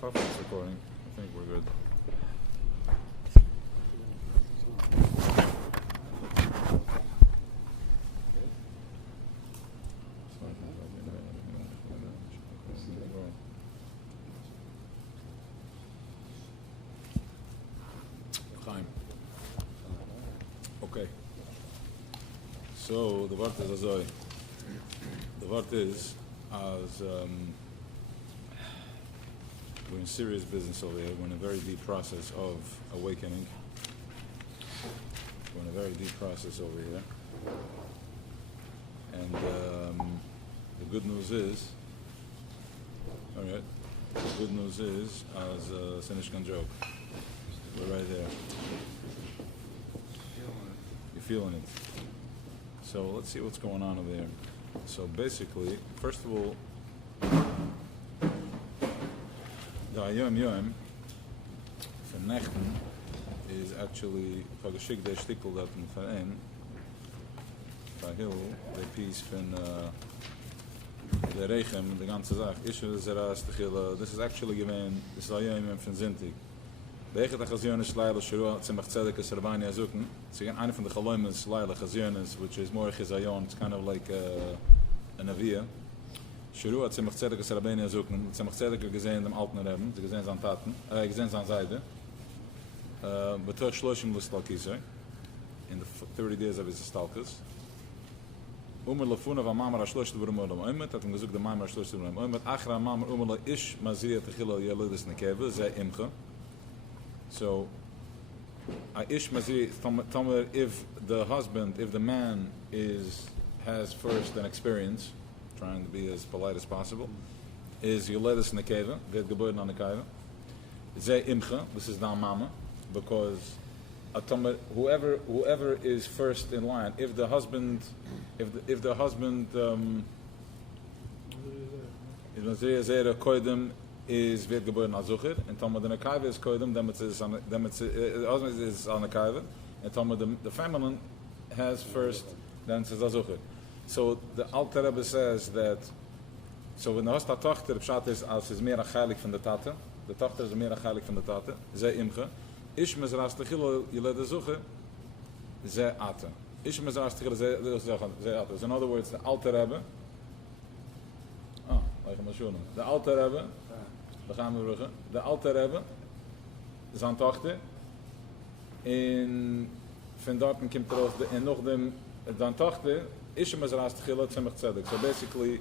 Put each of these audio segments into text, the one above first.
conference recording. I think we're good. Okay. So the word is azoi. The word is as we're in serious business over here. We're in a very deep process of awakening. We're in a very deep process over here. And the good news is, all right, the good news is, as Sinishkan joke, we're right there. You're feeling it. So let's see what's going on over there. So basically, first of all, the Ayom Yom for Nechten is actually geschickt der Stickel dat een verein van heel de piece van de regen, de ganze Sache. This is actually given, this is Ayom Yom von Zintig. Wegen der Chazionis Laila Shirua Tzemach Tzedek Serbani Azuken. It's again one of the Chaloimas Laila Chazionis, which is more Chizayon. It's kind of like a Navia. Shirua Tzemach Tzedek Serbani Azuken. Tzemach Tzedek gesehen dem alten Reben, sie gesehen seine Taten, gesehen seine Seite. Betoch Shloshim Lustalkisei, in the 30 days of his stalkers. Umar Lafuna va Mamar Ashlosh Tuburum Olam Oimet, hat gesucht der Mamar Ashlosh Tuburum Oimet. Achra Mamar Umar Ish Mazriya Techilo Yeludis Nekeve, Zeh Imcha. So, Ish Mazri, if the husband, if the man has first an experience, trying to be as polite as possible, is Yoledis Nekeva, wird geboren an Nekeva. Zeh Imcha, this is now Mama, because whoever is first in line, if the husband, if the husband, if Mazriya Zera Koidem, is wird geboren als Zucher, and Talmud the Nekaiva is Koidem, the husband is on Nekaiva, and Talmud the feminine has first, then it's Zucher. So the Alter Rebbe says that, so when the Hosta Tochter, the Pshat is als is meer achaylik van de Tate, the Tochter is meer achaylik van de Tate, Zeh Imche, Ish Mezras Techilo Yeled Zucher, Zeh Ate. Ish Mezras Techilo Zeh Ate. So in other words, the Alter Rebbe, the Alter Rebbe, de Alter Rebbe, zijn dochter, in van dorten komt en nog de zijn dochter is hem als raast gillet Tzemach Tzedek. So basically,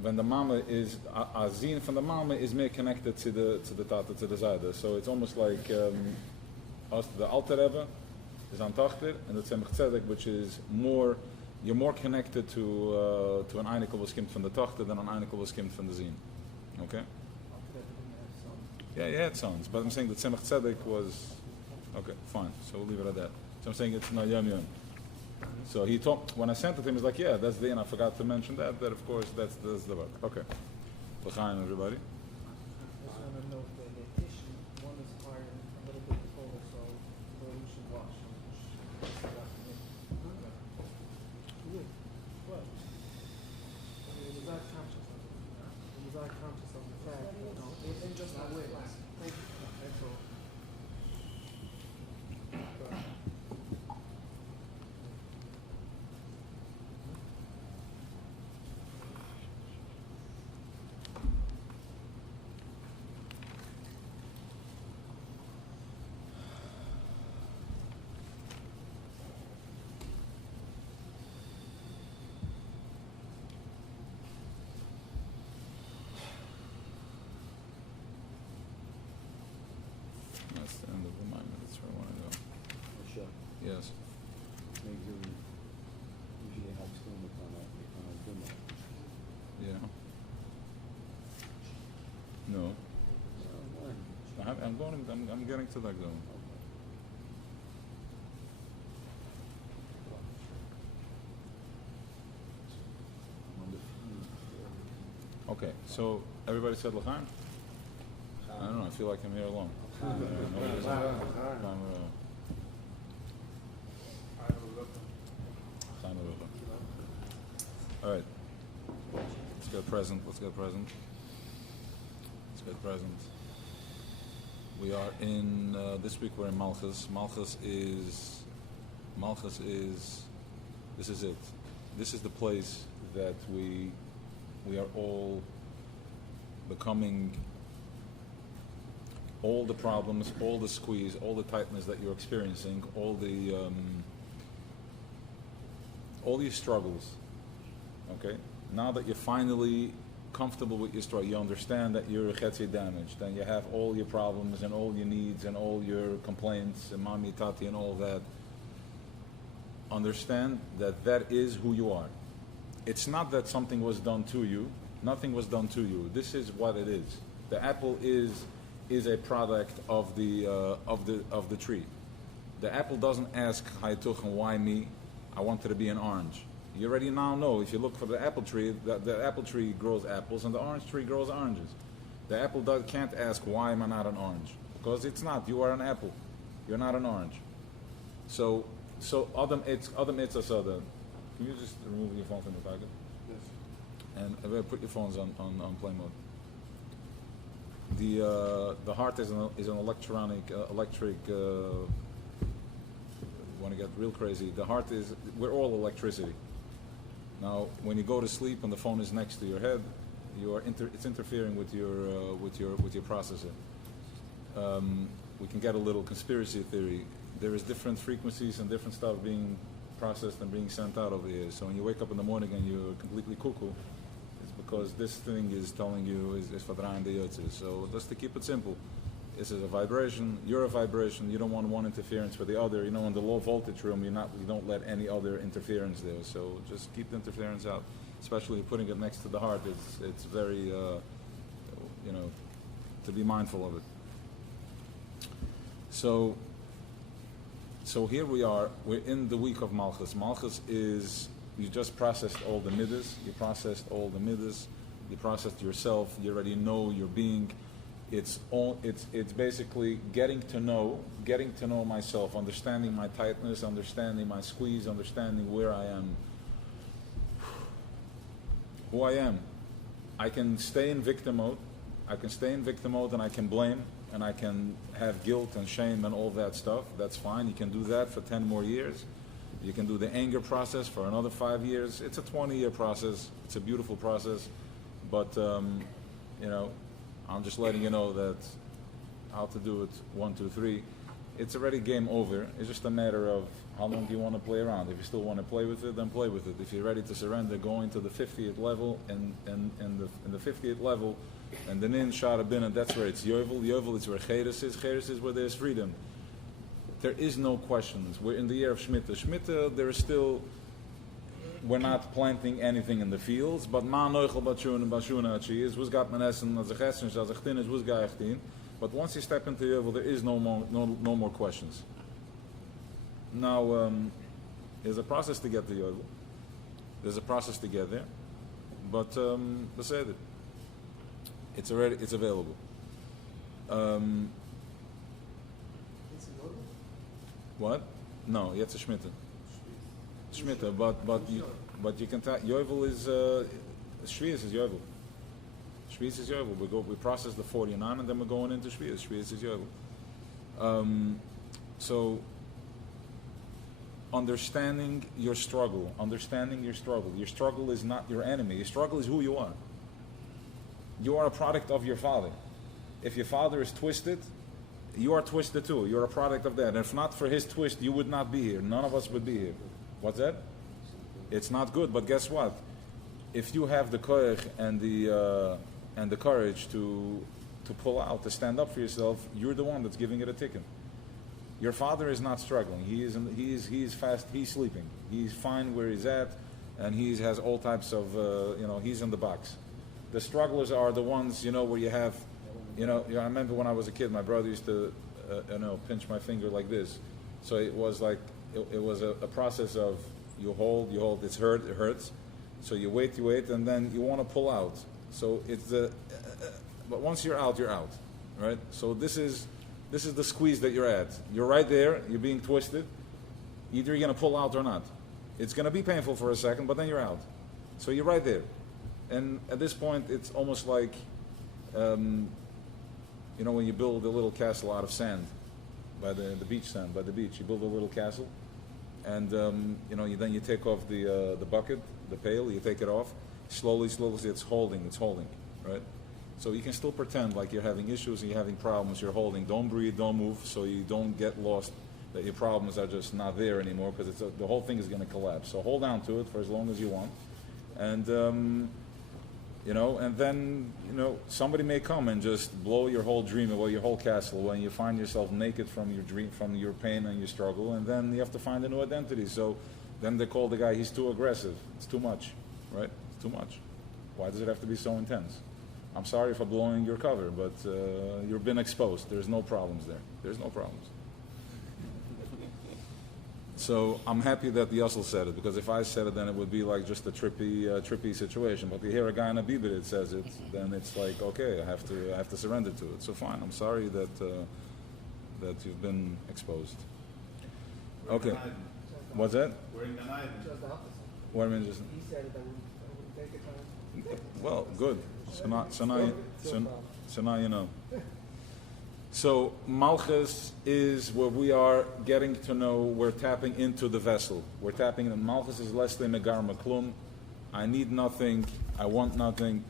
when the mama is a zin from the mama is more connected to the tata, to the zayda. So it's almost like als the Alter Rebbe is aan dochter and the Tzemach Tzedek, which is more. You're more connected to an einikel was kimmt from the tochter than an einikel was kimmt from the zin. Okay? Yeah, he had sons, but I'm saying that Tzemach Tzedek was okay. Fine, so we'll leave it at that. So I'm saying it's not Yom Yom. So he told when I sent it to him, he's like, yeah, that's the end. I forgot to mention that. That of course that's the word. Okay. L'chaim, everybody. That's the end of the 9 minutes where I want to go. Sure. Yes. Usually have students on a dinner. Yeah. No. I'm getting to that zone. Okay, so everybody said L'chaim? I don't know, I feel like I'm here alone. All right. Let's get a present. Let's get a present. Let's get a present. We are in, this week we're in Malchus. Malchus is, this is it. This is the place that we are all becoming, all the problems, all the squeeze, all the tightness that you're experiencing, all your struggles, okay? Now that you're finally comfortable with your struggle, you understand that you're chetzi damaged, and you have all your problems and all your needs and all your complaints and mami, tati and all that. Understand that that is who you are. It's not that something was done to you. Nothing was done to you. This is what it is. The apple is a product of the tree. The apple doesn't ask Haytuch and why me. I wanted to be an orange. You already now know if you look for the apple tree, the apple tree grows apples and the orange tree grows oranges. The apple can't ask why am I not an orange, because it's not. You are an apple. You're not an orange. So Adam Itzas Adam. Can you just remove your phone from the pocket? Yes. And put your phones on play mode. The heart is an electric. Want to get real crazy? The heart is. We're all electricity. Now, when you go to sleep and the phone is next to your head, it's interfering with your processor. We can get a little conspiracy theory. There is different frequencies and different stuff being processed and being sent out over here. So when you wake up in the morning and you're completely cuckoo, it's because this thing is telling you is Fadrain de Yotzes. So just to keep it simple, this is a vibration, you're a vibration, you don't want one interference with the other. You know, in the low voltage room, you don't let any other interference there. So just keep the interference out, especially putting it next to the heart. It's very, to be mindful of it. So here we are, we're in the week of Malchus. Malchus is, you just processed all the midas, you processed yourself, you already know your being. It's basically getting to know myself, understanding my tightness, understanding my squeeze, understanding where I am, who I am. I can stay in victim mode, and I can blame, and I can have guilt and shame and all that stuff. That's fine. You can do that for 10 more years. You can do the anger process for another 5 years. It's a 20-year process. It's a beautiful process. But, I'm just letting you know that how to do it, 1, 2, 3. It's already game over. It's just a matter of how long do you want to play around. If you still want to play with it, then play with it. If you're ready to surrender, go into the 50th level, and the 50th level, and then in Sharabin, and that's where it's Yovel. Yovel is where Cheres is. Cheres is where there's freedom. There is no questions. We're in the year of Shemitah. Shemitah, there is still, we're not planting anything in the fields, but Ma Neuchel Batshun and Bashuna Achi is, was got Manessen, as a Chesin, as a Chtin, is, was Gayachtin. But once you step into Yovel, there is no more questions. Now, there's a process to get to Yovel. There's a process to get there. But, let's say that. It's available. What? No, it's a Shemitah. Shemitah, but you can tell Yovel is Shvius is Yovel. Shvius is Yovel. We process the 49 and then we're going into Shvius. Shvius is Yovel. So understanding your struggle. Your struggle is not your enemy. Your struggle is who you are. You are a product of your father. If your father is twisted, you are twisted too. You're a product of that. And if not for his twist, you would not be here. None of us would be here. What's that? It's not good, but guess what? If you have the koyach and the courage to pull out, to stand up for yourself, you're the one that's giving it a ticket. Your father is not struggling. He's fast. He's sleeping. He's fine where he's at, and he has all types of he's in the box. The strugglers are the ones, where you have, I remember when I was a kid, my brother used to, pinch my finger like this. So it was like, it was a process of you hold, it hurts. So you wait, and then you want to pull out. So it's but once you're out, right? So this is the squeeze that you're at. You're right there, you're being twisted. Either you're going to pull out or not. It's going to be painful for a second, but then you're out. So you're right there. And at this point, it's almost like, when you build a little castle out of sand, by the beach sand, by the beach, you build a little castle, and then you take off the bucket, the pail, you take it off, slowly, it's holding, right? So you can still pretend like you're having issues and you're having problems, you're holding. Don't breathe, don't move, so you don't get lost, that your problems are just not there anymore, because the whole thing is going to collapse. So hold on to it for as long as you want. And, and then, somebody may come and just blow your whole dream away, your whole castle, when you find yourself naked from your dream, from your pain and your struggle, and then you have to find a new identity. So then they call the guy, he's too aggressive. It's too much, right? It's too much. Why does it have to be so intense? I'm sorry for blowing your cover, but you've been exposed. There's no problems there. There's no problems. So I'm happy that the Yussel said it, because if I said it, then it would be like just a trippy situation. But to hear a guy in a bibit that says it, then it's like, okay, I have to surrender to it. So fine, I'm sorry that you've been exposed. Okay, what's that? We're in Ganayim. Just the opposite. What I mean, just He said it, I wouldn't take it. well, good. So now you know. So Malchus is where we are getting to know, we're tapping into the vessel. We're tapping in. Malchus is less than megar maklum. I need nothing. I want nothing.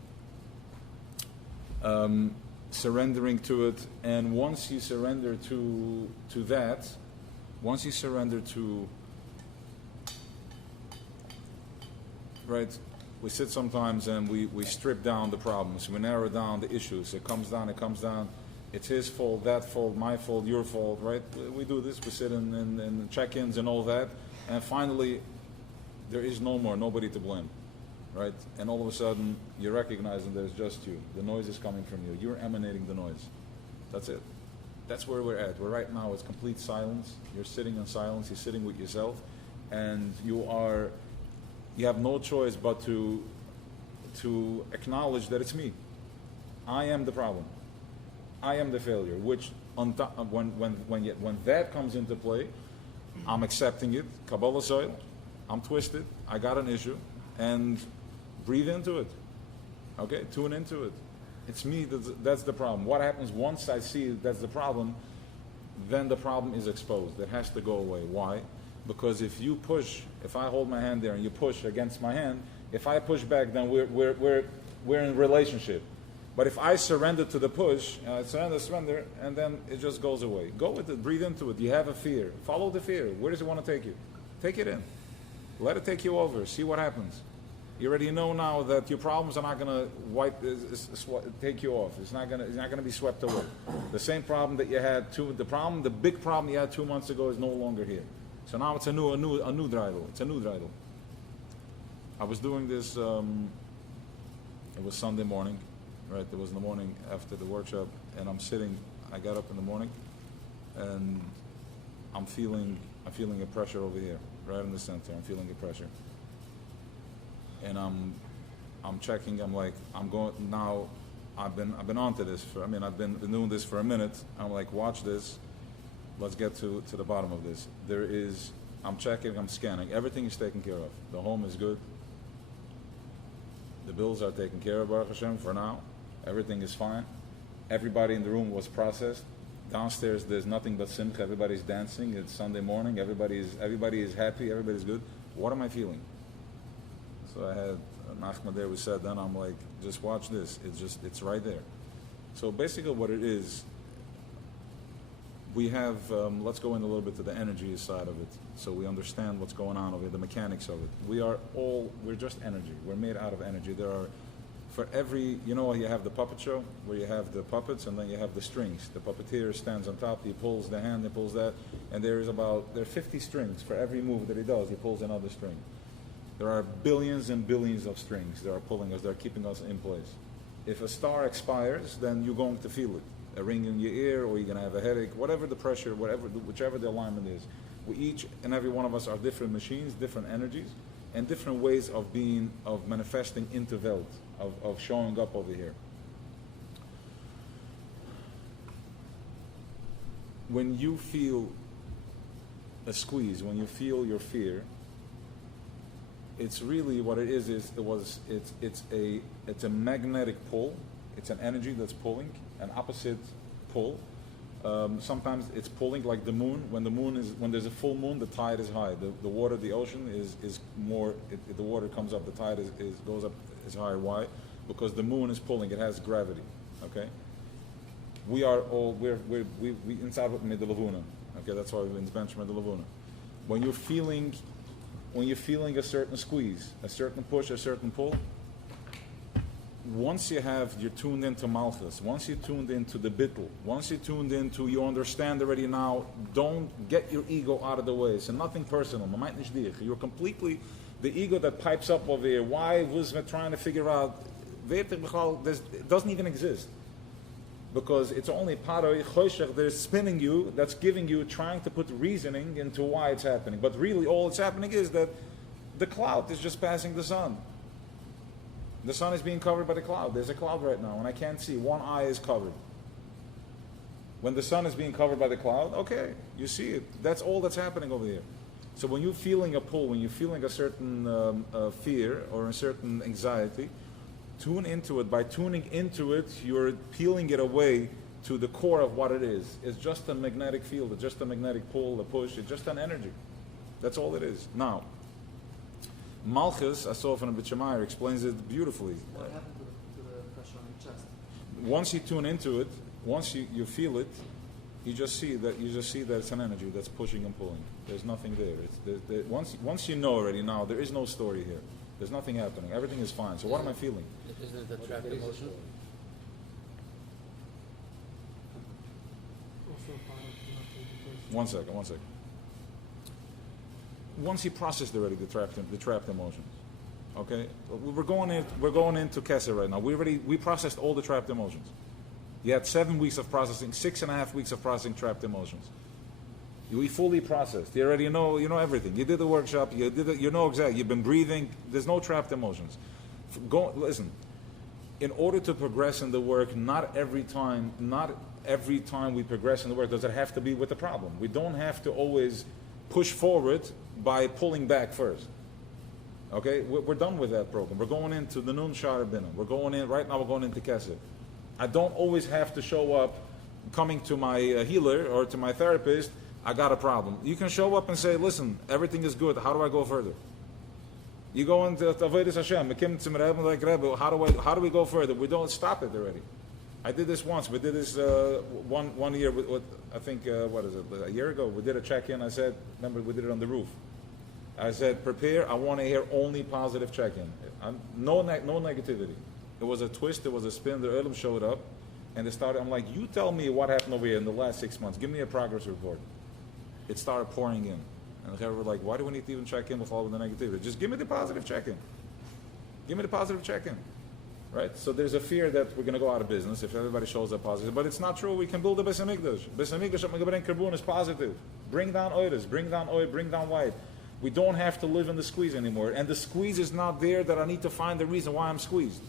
Surrendering to it. And once you surrender to that, once you surrender to, right, we sit sometimes and we strip down the problems. We narrow down the issues. It comes down. It's his fault, that fault, my fault, your fault, right? We do this. We sit in check-ins and all that. And finally, there is nobody to blame, right? And all of a sudden, you recognize that there's just you. The noise is coming from you. You're emanating the noise. That's it. That's where we're at. We're right now, it's complete silence. You're sitting in silence. You're sitting with yourself. And you have no choice but to acknowledge that it's me. I am the problem. I am the failure. Which when that comes into play, I'm accepting it. Kabbalah soil. I'm twisted. I got an issue, and breathe into it. Okay, tune into it. It's me. That's the problem. What happens once I see that's the problem? Then the problem is exposed. It has to go away. Why? Because if I hold my hand there and you push against my hand, if I push back, then we're in a relationship. But if I surrender to the push, surrender, and then it just goes away. Go with it, breathe into it. You have a fear. Follow the fear. Where does it want to take you? Take it in. Let it take you over. See what happens. You already know now that your problems are not going to take you off. It's not going to be swept away. The same problem that you had, the big problem you had 2 months ago is no longer here. So now it's a new dreidel. It's a new dreidel. I was doing this, it was Sunday morning. Right, it was in the morning after the workshop, and I got up in the morning, and I'm feeling a pressure over here, right in the center. I'm feeling a pressure. And I'm checking, I'm going now, I've been onto this I've been doing this for a minute. I'm like, watch this. Let's get to the bottom of this. I'm checking, I'm scanning. Everything is taken care of. The home is good. The bills are taken care of, Baruch Hashem, for now. Everything is fine. Everybody in the room was processed. Downstairs, there's nothing but simcha. Everybody's dancing. It's Sunday morning. Everybody is happy. Everybody's good. What am I feeling? So I had Nachman there. We said, then I'm like, just watch this. It's right there. So basically, what it is, we have. Let's go in a little bit to the energy side of it, so we understand what's going on over here, the mechanics of it. We're just energy. We're made out of energy. There are. For every, you have the puppet show, where you have the puppets and then you have the strings. The puppeteer stands on top, he pulls the hand, he pulls that, and there are 50 strings. For every move that he does, he pulls another string. There are billions and billions of strings that are pulling us, that are keeping us in place. If a star expires, then you're going to feel it. A ring in your ear, or you're going to have a headache, whatever the pressure, whichever the alignment is. We each and every one of us are different machines, different energies, and different ways of manifesting into Welt. Of showing up over here. When you feel a squeeze, when you feel your fear, it's really what it is it's a magnetic pull. It's an energy that's pulling, an opposite pull. Sometimes it's pulling like the moon. When there's a full moon, the tide is high. The water, the ocean is more. The water comes up. The tide goes up is higher. Why? Because the moon is pulling. It has gravity. Okay. We are all we inside of the lavuna. Okay, that's why we're in the bench of the lavuna. When you're feeling a certain squeeze, a certain push, a certain pull, once you're tuned into Malchus, once you're tuned into the Bittul, once you're tuned into, you understand already now, don't get your ego out of the way. It's nothing personal. You're completely, the ego that pipes up over here, why was we trying to figure out, it doesn't even exist. Because it's only paroi choshech that is spinning you, that's giving you, trying to put reasoning into why it's happening. But really all that's happening is that the cloud is just passing the sun. The sun is being covered by the cloud. There's a cloud right now and I can't see. One eye is covered. When the sun is being covered by the cloud, okay, you see it. That's all that's happening over here. So when you're feeling a pull, when you're feeling a certain fear or a certain anxiety, tune into it. By tuning into it, you're peeling it away to the core of what it is. It's just a magnetic field. It's just a magnetic pull, a push. It's just an energy. That's all it is. Now, Malchus, I saw from the B'Shemayr, explains it beautifully. What happened to the pressure on your chest? Once you tune into it, once you feel it, you just see that it's an energy that's pushing and pulling. There's nothing there. Once you know already now, there is no story here. There's nothing happening. Everything is fine. So what am I feeling? Isn't it the trapped emotion? Also part of the One second. Once you processed already the trapped emotions, okay? We're going into Kesser right now. We processed all the trapped emotions. You had 7 weeks of processing, 6.5 weeks of processing trapped emotions. We fully processed. You already know everything. You did the workshop. You did it. You know exactly. You've been breathing. There's no trapped emotions. Listen. In order to progress in the work, not every time we progress in the work does it have to be with the problem. We don't have to always push forward by pulling back first. Okay, we're done with that program. We're going into the Nun Shar Binah. We're going into Kesser. I don't always have to show up, coming to my healer or to my therapist. I got a problem. You can show up and say, listen, everything is good. How do I go further? You go into Avodas Hashem. How do we go further? We don't stop it already. I did this once. We did this one year with I think, a year ago. We did a check-in. I said, remember, we did it on the roof. I said, prepare. I want to hear only positive check-in. No negativity. It was a twist. It was a spin. The Elam showed up. And they started, I'm like, you tell me what happened over here in the last 6 months. Give me a progress report. It started pouring in. And they were like, why do we need to even check in with all of the negativity? Just give me the positive check-in. Give me the positive check-in. Right? So there's a fear that we're going to go out of business if everybody shows up positive. But it's not true. We can build a Beis Hamikdash. Beis Hamikdash, Karbun is positive. Bring down oiras, bring down oil, bring down white. We don't have to live in the squeeze anymore. And the squeeze is not there that I need to find the reason why I'm squeezed.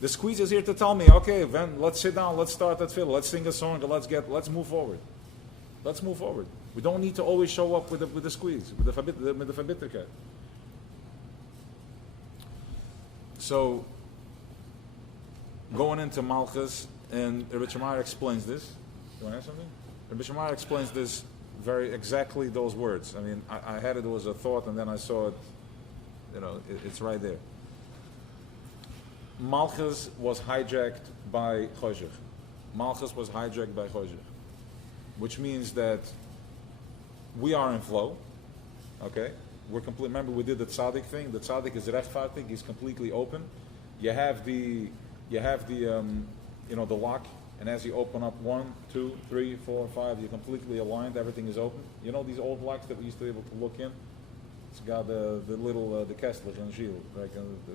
The squeeze is here to tell me, okay, then let's sit down, let's start that fiddle, let's sing a song, let's move forward. Let's move forward. We don't need to always show up with the squeeze, with the verbitterkeit. So, going into Malchus, and Rebbe Shemaiah explains this. You want to add something? Rebbe Shemaiah explains this very exactly those words. I mean, I had it as a thought, and then I saw it. It's right there. Malchus was hijacked by Choshech. Malchus was hijacked by Choshech, which means that we are in flow. Okay, we're complete. Remember, we did the tzaddik thing. The tzaddik is rechtvaardig. He's completely open. You have the lock, and as you open up 1, 2, 3, 4, 5, you're completely aligned. Everything is open. You know these old locks that we used to be able to look in. It's got the little the Kessler and Gilles. Right?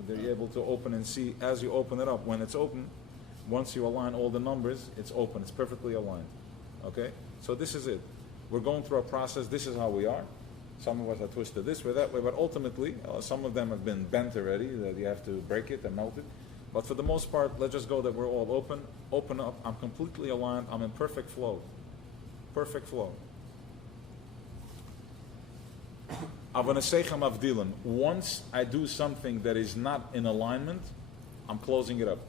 They're able to open and see as you open it up. When it's open, once you align all the numbers, it's open. It's perfectly aligned. Okay, so this is it. We're going through a process. This is how we are. Some of us are twisted this way, that way, but ultimately, some of them have been bent already. That you have to break it and melt it. But for the most part, let's just go that we're all open up. I'm completely aligned. I'm in perfect flow. Perfect flow. Avanesechem avdilim. Once I do something that is not in alignment, I'm closing it up.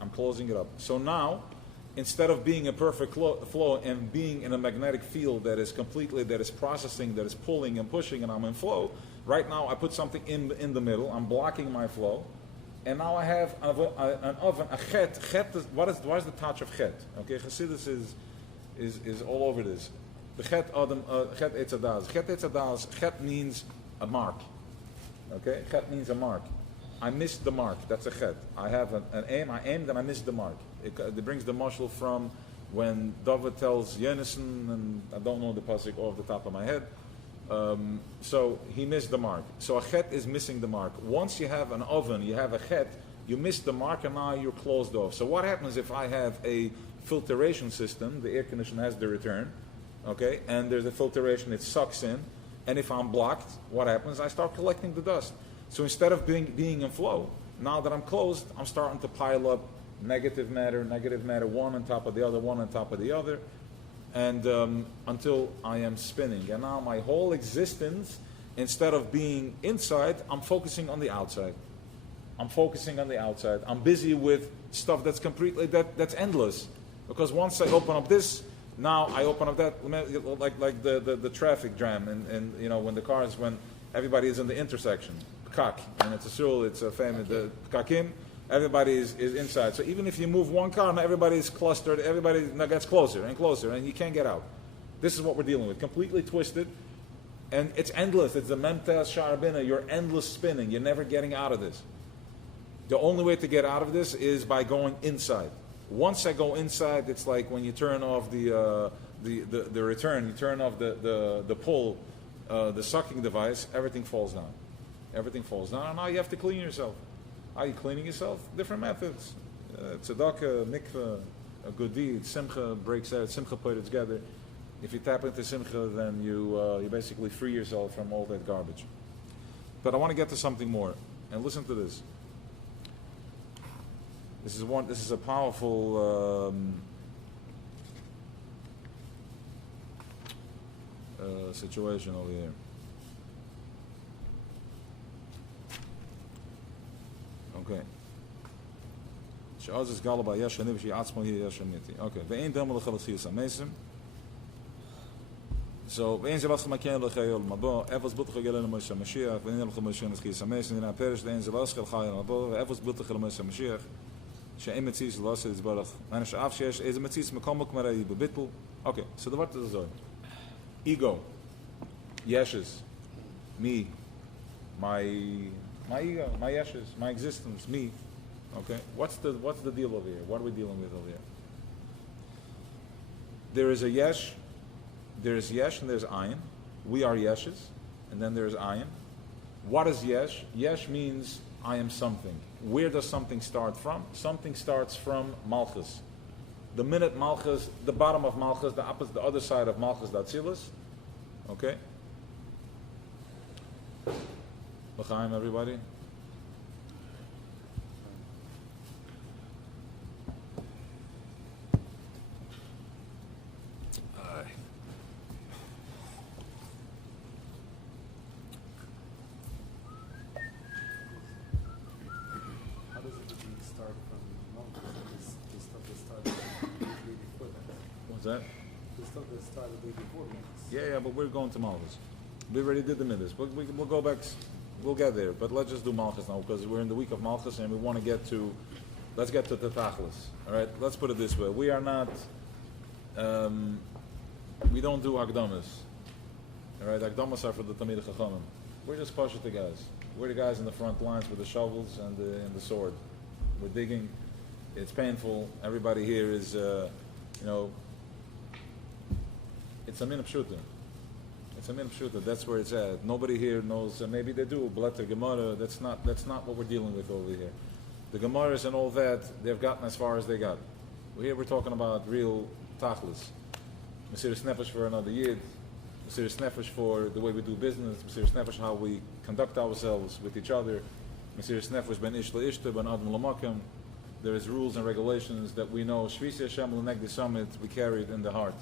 I'm closing it up. So now, instead of being a perfect flow and being in a magnetic field that is completely, that is processing, that is pulling and pushing, and I'm in flow, right now I put something in the middle, I'm blocking my flow, and now I have an oven, a chet. Chet is, what is the touch of chet? Okay, Chassidus is all over this. The chet adam, chet etzadas. Chet etzadas, chet means a mark. Okay, chet means a mark. I missed the mark. That's a chet. I have an aim. I aimed and I missed the mark. It brings the mashal from when David tells Yenison, and I don't know the pasuk off the top of my head. So he missed the mark. So a chet is missing the mark. Once you have an oven, you have a chet, you missed the mark and now you're closed off. So what happens if I have a filtration system? The air conditioner has the return, okay, and there's a filtration, it sucks in, and if I'm blocked, what happens? I start collecting the dust. So instead of being in flow, now that I'm closed, I'm starting to pile up negative matter, one on top of the other, one on top of the other, and until I am spinning. And now my whole existence, instead of being inside, I'm focusing on the outside. I'm focusing on the outside. I'm busy with stuff that's completely, that's endless. Because once I open up this, now I open up that, like the traffic jam, and you know, when the cars, when everybody is in the intersection. Kak, and it's a shul, it's a famous, the kakim, everybody is inside. So even if you move one car, now everybody is clustered, everybody now gets closer and closer, and you can't get out. This is what we're dealing with, completely twisted, and it's endless. It's the memtas sharabina, you're endless spinning, you're never getting out of this. The only way to get out of this is by going inside. Once I go inside, it's like when you turn off the return, you turn off the pull, the sucking device, everything falls down. Everything falls down. And now you have to clean yourself. How are you cleaning yourself? Different methods. Tzedakah, mikveh, a good deed. Simcha breaks out. Simcha put it together. If you tap into simcha, then you basically free yourself from all that garbage. But I want to get to something more. And listen to this. This is a powerful situation over here. Okay. She'az is galaba yashaniv she atzmo here yashaniti. Okay. Ve'ein demel lechalachiyas amesim. So ve'ein zevach maken lechayol mabo. Evos butach gelen Moshe Mashiach. Ve'ein lechal Moshe neschiyas amesim. Ve'ein aperish ve'ein zevach chayol mabo. Ve'evos butach Moshe Mashiach. She'ein metzis l'aseh izbarach. Ve'ein she'af she'esh eze metzis mekomok marei bebitl. Okay. So the word is ego, yeshes, me, my ego, my yeshes, my existence, me. Okay, what's the deal over here? What are we dealing with over here? There is a yesh, there is yesh and there's ayin. We are yeshes, and then there's ayin. What is yesh? Yesh means I am something. Where does something start from? Something starts from malchus. The minute malchus, the bottom of malchus, the opposite, the other side of malchus, datzilus. Okay. L'chaim, everybody. How does everything start from Moses? The stuff that started the day before that. What's that? The stuff that started the day before Moses. Yeah, but we're going to Malchus. We already did the midas. We'll go back. We'll get there. But let's just do Malchus now because we're in the week of Malchus and we want to get to. Let's get to the Tachlis. All right. Let's put it this way. We are not. We don't do Agdamas. All right. Agdamas are for the Tamid Chachamim. We're just Pashut guys. We're the guys in the front lines with the shovels and the sword. We're digging. It's painful. Everybody here is, it's a min pshuta. It's a min pshuta. That's where it's at. Nobody here knows. Maybe they do. Blatter Gemara. That's not what we're dealing with over here. The Gemaras and all that, they've gotten as far as they got. Here we're talking about real tachlis. Mesiras Nefesh for another yid. Mesiras Nefesh for the way we do business. Mesiras Nefesh how we conduct ourselves with each other. Mesiras Nefesh ben ish le'ishta ben adam l'makam. There is rules and regulations that we know. Shvisi Hashem l'negdi summit, we carry it in the heart.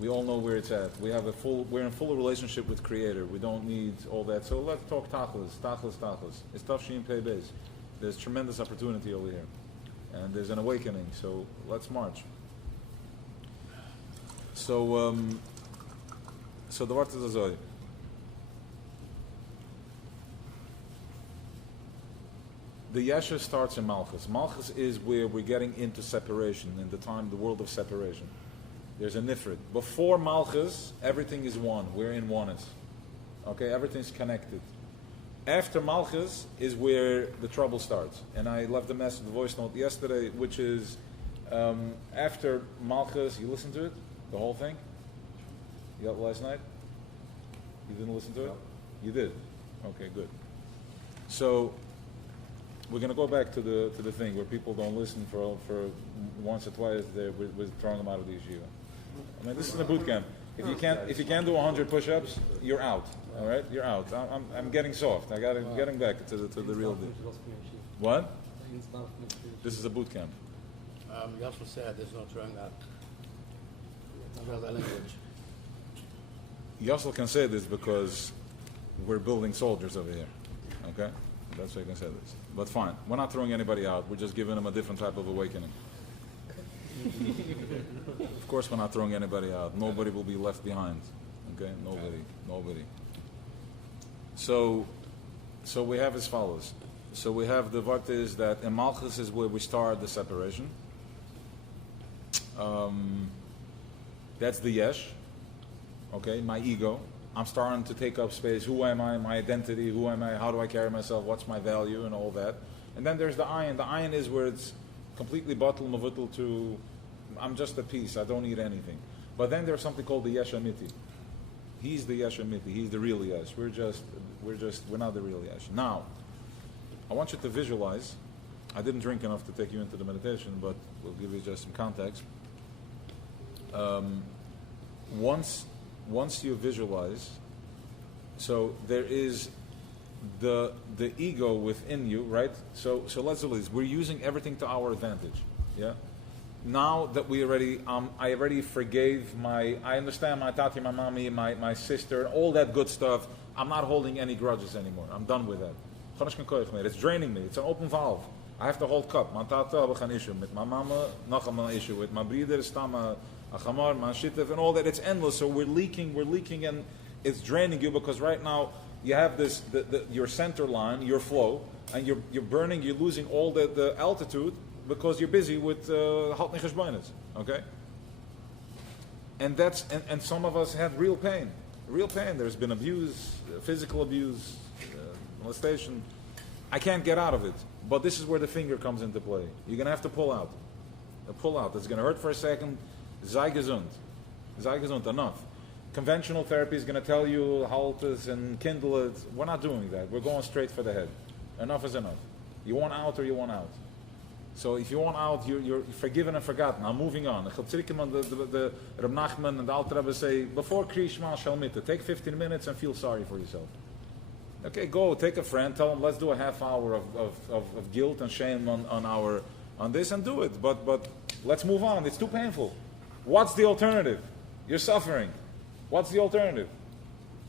We all know where it's at. We're in full relationship with Creator. We don't need all that. So let's talk tachlis. It's tough Shin Pei Beis. There's tremendous opportunity over here. And there's an awakening. So let's march. So the word is azoi. The Yesha starts in Malchus. Malchus is where we're getting into separation, in the world of separation. There's a nifrit. Before Malchus, everything is one. We're in oneness. Okay, everything's connected. After Malchus is where the trouble starts. And I left the voice note yesterday, which is after Malchus. You listened to it? The whole thing? You got it last night? You didn't listen to it? You did? Okay, good. So we're going to go back to the thing where people don't listen for once or twice. We're throwing them out of the yeshiva. I mean, this is a boot camp. If you can't do 100 push-ups, you're out. All right, you're out. I'm getting soft. Getting back to the real deal. What? This is a boot camp. Yasser said there's no throwing out. Not that language. Yossel can say this because we're building soldiers over here. Okay, that's why I can say this. But fine, we're not throwing anybody out. We're just giving them a different type of awakening. Of course, we're not throwing anybody out. Nobody will be left behind. Okay, nobody. So we have as follows. So we have the vart is that in Malchus is where we start the separation. That's the yesh. Okay, my ego. I'm starting to take up space. Who am I? My identity. Who am I? How do I carry myself? What's my value and all that? And then there's the ayin. The ayin is where it's completely batul mavutul to, I'm just a piece. I don't need anything. But then there's something called the yesh amiti. He's the yesh amiti. He's the real yesh. We're not the real yesh. Now, I want you to visualize. I didn't drink enough to take you into the meditation, but we'll give you just some context. Once you visualize, so there is the ego within you, right? So let's do this. We're using everything to our advantage. Yeah. Now that I already forgave I understand my tati, my mommy, my sister, all that good stuff. I'm not holding any grudges anymore. I'm done with that. It's draining me. It's an open valve. I have to hold cup. My tata have an issue with my mama, noch an issue with my breeder, stama, a chamar, my shitev, and all that. It's endless. So we're leaking, and it's draining you because right now you have this your center line, your flow, and you're burning. You're losing all the altitude because you're busy with halt nichashbainas. Okay. And and some of us have real pain. There's been abuse, physical abuse, molestation. I can't get out of it. But this is where the finger comes into play. You're going to have to pull out. It's going to hurt for a second. Sei gesund. Enough. Conventional therapy is going to tell you halt it and kindle it. We're not doing that. We're going straight for the head. Enough is enough. You want out or you want out. So if you want out, you're forgiven and forgotten. I'm moving on. The Reb Nachman and the Alter Rebbe say, before Kriya Shema Shalmita, take 15 minutes and feel sorry for yourself. Okay, go, take a friend, tell them, let's do a half hour of guilt and shame on this and do it. But let's move on. It's too painful. What's the alternative? You're suffering. What's the alternative?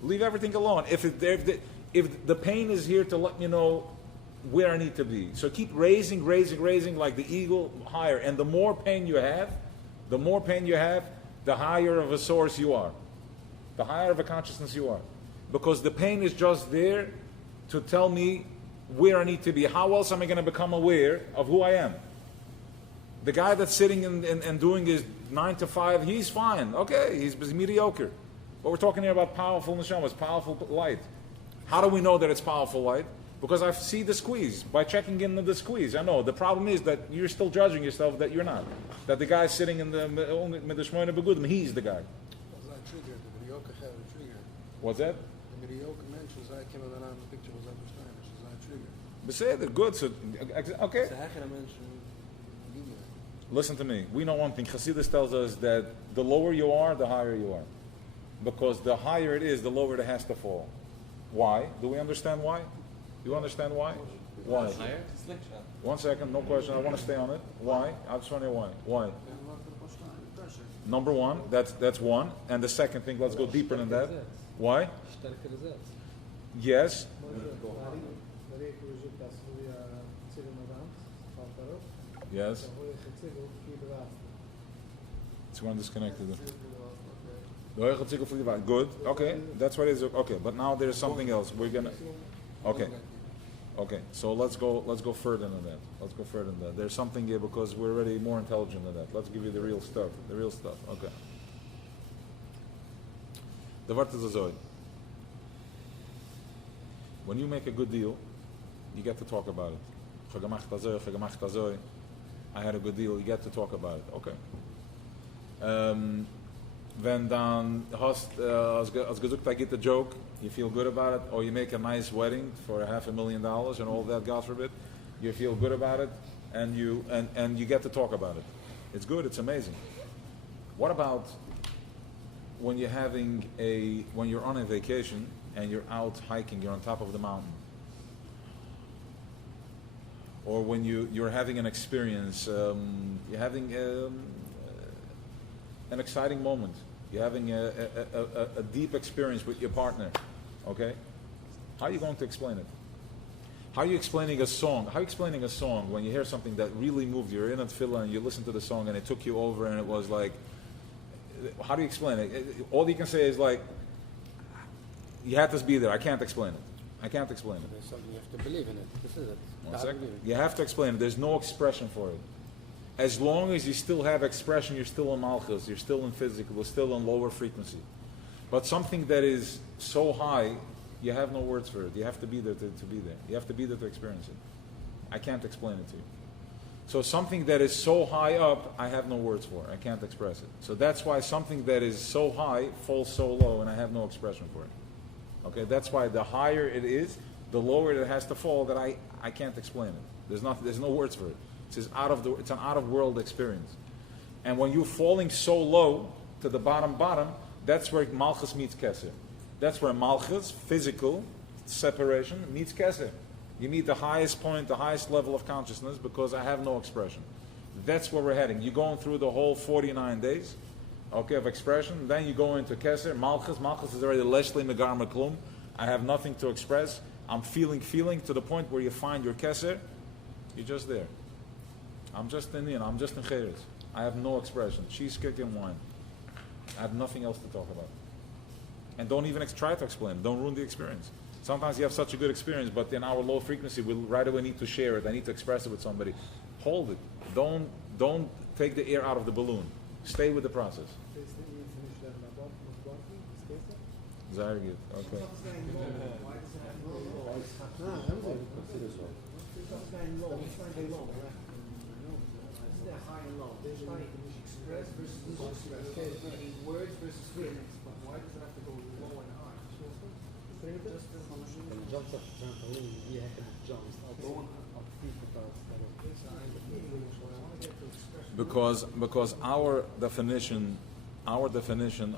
Leave everything alone. If the pain is here to let me know where I need to be. So keep raising like the eagle higher. And the more pain you have, the higher of a source you are. The higher of a consciousness you are. Because the pain is just there to tell me where I need to be. How else am I going to become aware of who I am? The guy that's sitting and doing his 9 to 5, he's fine. Okay, he's mediocre. But we're talking here about powerful neshamas, powerful light. How do we know that it's powerful light? Because I see the squeeze. By checking in the squeeze, I know. The problem is that you're still judging yourself that you're not. That the guy sitting in the Shmoyne Begudim, he's the guy. What's that? The mediocre mentions I came in the picture was understanding, which is not trigger. Beseder, good. So, okay. So Listen to me. We know one thing. Chassidus tells us that the lower you are, the higher you are. Because the higher it is, the lower it has to fall. Why? Do we understand why? Do you understand why? Why? One second, no question. I want to stay on it. Why? I just want to know why. Why? Number one, that's one. And the second thing, let's go deeper than that. Why? Stärkere Satz. Yes. Yes. It's one disconnected. Good. Okay, that's what it is. Okay, but now there's something else. We're gonna. Okay. Okay. So let's go further than that. Let's go further than that. There's something here because we're already more intelligent than that. Let's give you the real stuff. The real stuff. Okay. The word is a when you make a good deal, you get to talk about it. I had a good deal. You get to talk about it. Okay. Wenn dann hast gesagt, I get the joke, you feel good about it, or you make a nice wedding for $500,000 and all that, God forbid, you feel good about it, and you get to talk about it. It's good. It's amazing. What about when you're on a vacation and you're out hiking, you're on top of the mountain, or when you're having an experience, you're having an exciting moment. You're having a deep experience with your partner, okay? How are you going to explain it? How are you explaining a song? How are you explaining a song when you hear something that really moved you? You're in a tefillah and you listen to the song and it took you over and it was like, how do you explain it? All you can say is like, you had to be there. I can't explain it. I can't explain it. There's something you have to believe in it. This is it. One second. You have to explain it. There's no expression for it. As long as you still have expression, you're still in malchus, you're still in physical, you're still in lower frequency. But something that is so high, you have no words for it. You have to be there to be there. You have to be there to experience it. I can't explain it to you. So something that is so high up, I have no words for it. I can't express it. So that's why something that is so high falls so low, and I have no expression for it. Okay, that's why the higher it is, the lower it has to fall. That I can't explain it. There's no words for it. It's an out-of-world experience. And when you're falling so low to the bottom, that's where Malchus meets Keser. That's where Malchus, physical separation, meets Keser. You meet the highest point, the highest level of consciousness, because I have no expression. That's where we're heading. You're going through the whole 49 days, okay, of expression. Then you go into Keser. Malchus is already Leslie Megar Meklum. I have nothing to express. I'm feeling to the point where you find your Keser. You're just there. I'm just in Cheres. I have no expression. Cheesecake and wine. I have nothing else to talk about. And don't even try to explain it. Don't ruin the experience. Sometimes you have such a good experience, but in our low frequency, we right away need to share it. I need to express it with somebody. Hold it. Don't take the air out of the balloon. Stay with the process. Very good. Okay. Express versus words versus feelings, but why does it have to go low and high? Jump off the trampoline, yeah, jumps. Because our definition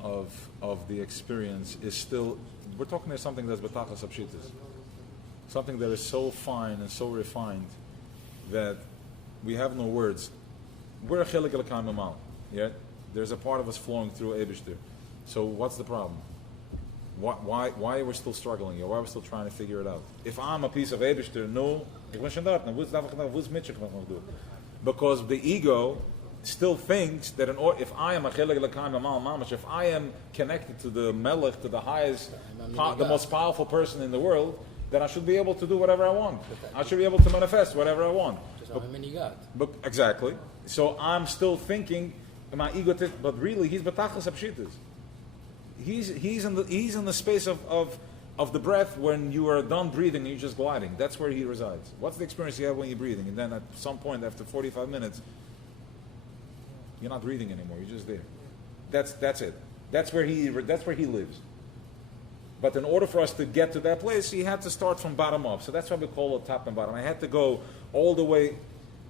of the experience is still, we're talking about something that's betachas apshitas, something that is so fine and so refined that we have no words. We're a chelik elakam amal. Yeah, there's a part of us flowing through Eibishter. So what's the problem? Why are we still struggling here? Why are we still trying to figure it out? If I'm a piece of Eibishter, no, because the ego still thinks that if I am a chelik elakam amal mamash, if I am connected to the melech, to the highest, the most powerful person in the world, then I should be able to do whatever I want. I should be able to manifest whatever I want. But exactly. So I'm still thinking, my ego, but really he's betachas apshitas. He's in the space of the breath when you are done breathing and you're just gliding. That's where he resides. What's the experience you have when you're breathing? And then at some point after 45 minutes, you're not breathing anymore. You're just there. That's it. That's where he lives. But in order for us to get to that place, he had to start from bottom up. So that's why we call it top and bottom. I had to go all the way.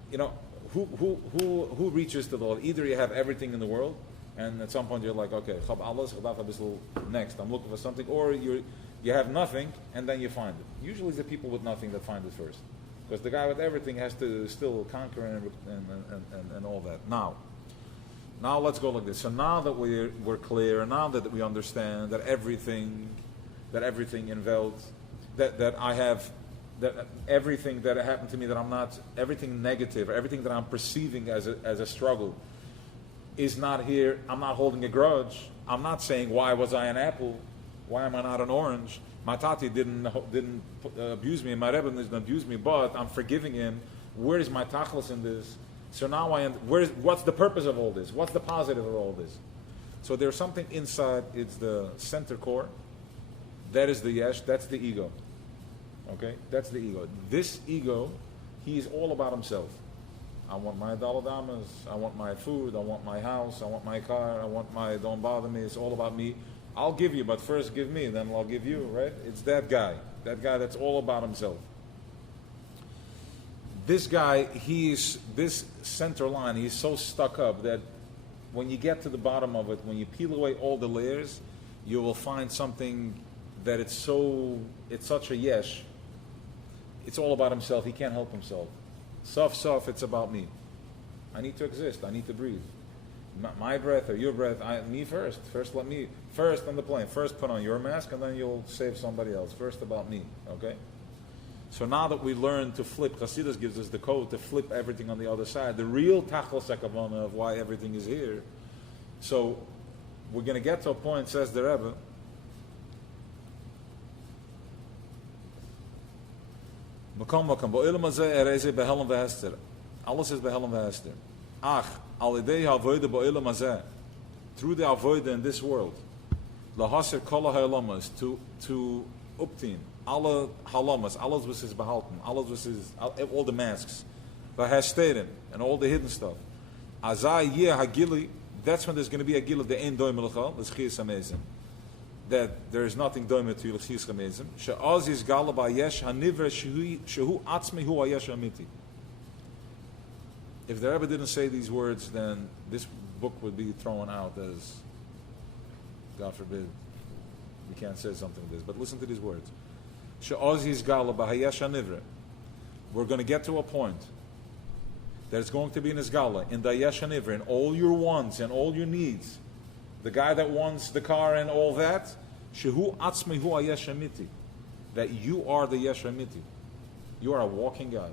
You know, who reaches to the Lord? Either you have everything in the world, and at some point you're like, okay, next, I'm looking for something, or you have nothing, and then you find it. Usually it's the people with nothing that find it first, because the guy with everything has to still conquer and all that. Now, Now let's go like this. So now that we're clear, now that we understand that everything involves, that I have, that everything that happened to me, that I'm not, everything negative, everything that I'm perceiving as a struggle is not here. I'm not holding a grudge. I'm not saying, why was I an apple? Why am I not an orange? My tati didn't abuse me, and my Rebbe didn't abuse me, but I'm forgiving him. Where is my tachlis in this? So now what's the purpose of all this? What's the positive of all this? So there's something inside, it's the center core. That is the yesh, that's the ego. Okay? That's the ego. This ego, he is all about himself. I want my daladamas, I want my food, I want my house, I want my car, I want my, don't bother me, it's all about me. I'll give you, but first give me, then I'll give you, right? It's that guy that's all about himself. This guy, this center line, he's so stuck up that when you get to the bottom of it, when you peel away all the layers, you will find something that it's such a yesh. It's all about himself, he can't help himself. Sof, it's about me. I need to exist, I need to breathe. My breath or your breath, me first. First let me, first on the plane. First put on your mask and then you'll save somebody else. First about me, okay? So now that we learn to flip, Chassidus gives us the code to flip everything on the other side, the real tachlis hakavana of why everything is here. So we're going to get to a point, says the Rebbe, alles is behelm v'hester. Ach, alidei ha'avoida ba'olam hazeh, through the avoida in this world, lahaser kol ha'olamas, to uptin, alle halamas, alles was is behalten, alles was is, all the masks, v'hasteren, and all the hidden stuff. Azai yeh ha'gili, that's when there's going to be a gil of the ein doim l'chal, l'schiyas hamezim, that there is nothing doim to l'schiyas hamezim, she'az is gala ba'yesh ha'nivra shehu atzmi hu ha'yesh ha'amiti. If the Rebbe didn't say these words, then this book would be thrown out as, God forbid, we can't say something like this. But listen to these words. We're going to get to a point that it's going to be in his gala, in the Yesh HaNivra, in all your wants and all your needs. The guy that wants the car and all that, Shehu Atzmi Hu HaYesh HaMiti, that you are the Yesh HaMiti. You are a walking God.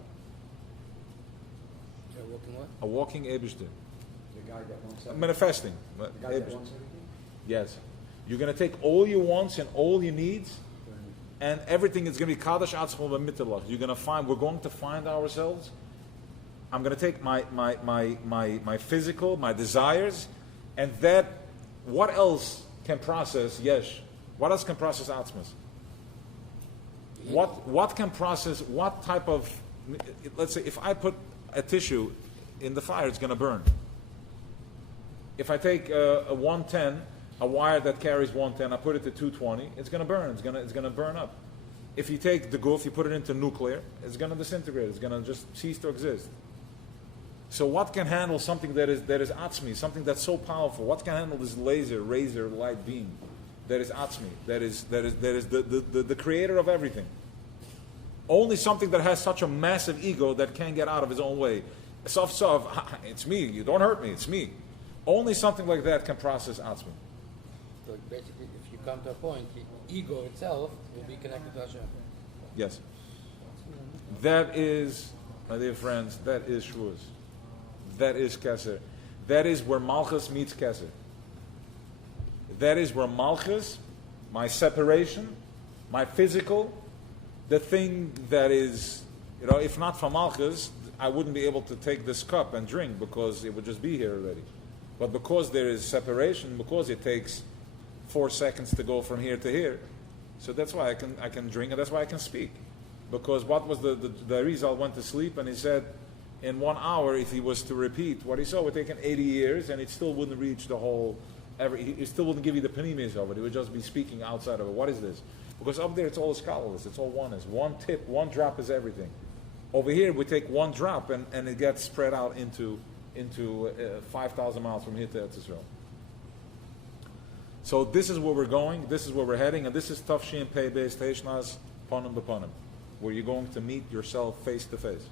A walking what? A walking Eibishter. The guy that wants everything. Manifesting. The guy that wants everything? Yes. You're going to take all your wants and all your needs, and everything is going to be Kadosh Atzmo B'Mittelach. You're going to find, we're going to find ourselves. I'm going to take my physical, my desires, and that, what else can process Yesh? What else can process Atzmas? What can process, what type of, let's say, if I put a tissue in the fire, it's going to burn. If I take a 110, a wire that carries 110, I put it to 220, it's going to burn. It's going to burn up. If you take the goof, you put it into nuclear, it's going to disintegrate. It's going to just cease to exist. So what can handle something that is atzmi, something that's so powerful? What can handle this razor light beam that is atzmi, that is the creator of everything? Only something that has such a massive ego that can't get out of his own way. Sof, it's me. You don't hurt me. It's me. Only something like that can process atzmi. So basically, if you come to a point, the ego itself will be connected to Hashem. Yes. That is, my dear friends, that is Shavuos. That is Keser. That is where Malchus meets Keser. That is where Malchus, my separation, my physical, the thing that is, if not for Malchus, I wouldn't be able to take this cup and drink because it would just be here already. But because there is separation, because it takes 4 seconds to go from here to here, so that's why I can drink and that's why I can speak. Because what was the result? Went to sleep and he said, in 1 hour, if he was to repeat what he saw, it would take him 80 years, and it still wouldn't reach the whole. He still wouldn't give you the panimis of it. He would just be speaking outside of it. What is this? Because up there, it's all scholarless. It's all oneness. One tip, one drop is everything. Over here, we take one drop, and it gets spread out into 5,000 miles from here to Eretz Yisrael. So this is where we're going. This is where we're heading, and this is Tafshin Pei Beis Teishnas Panim B'Panim, where you're going to meet yourself face to face.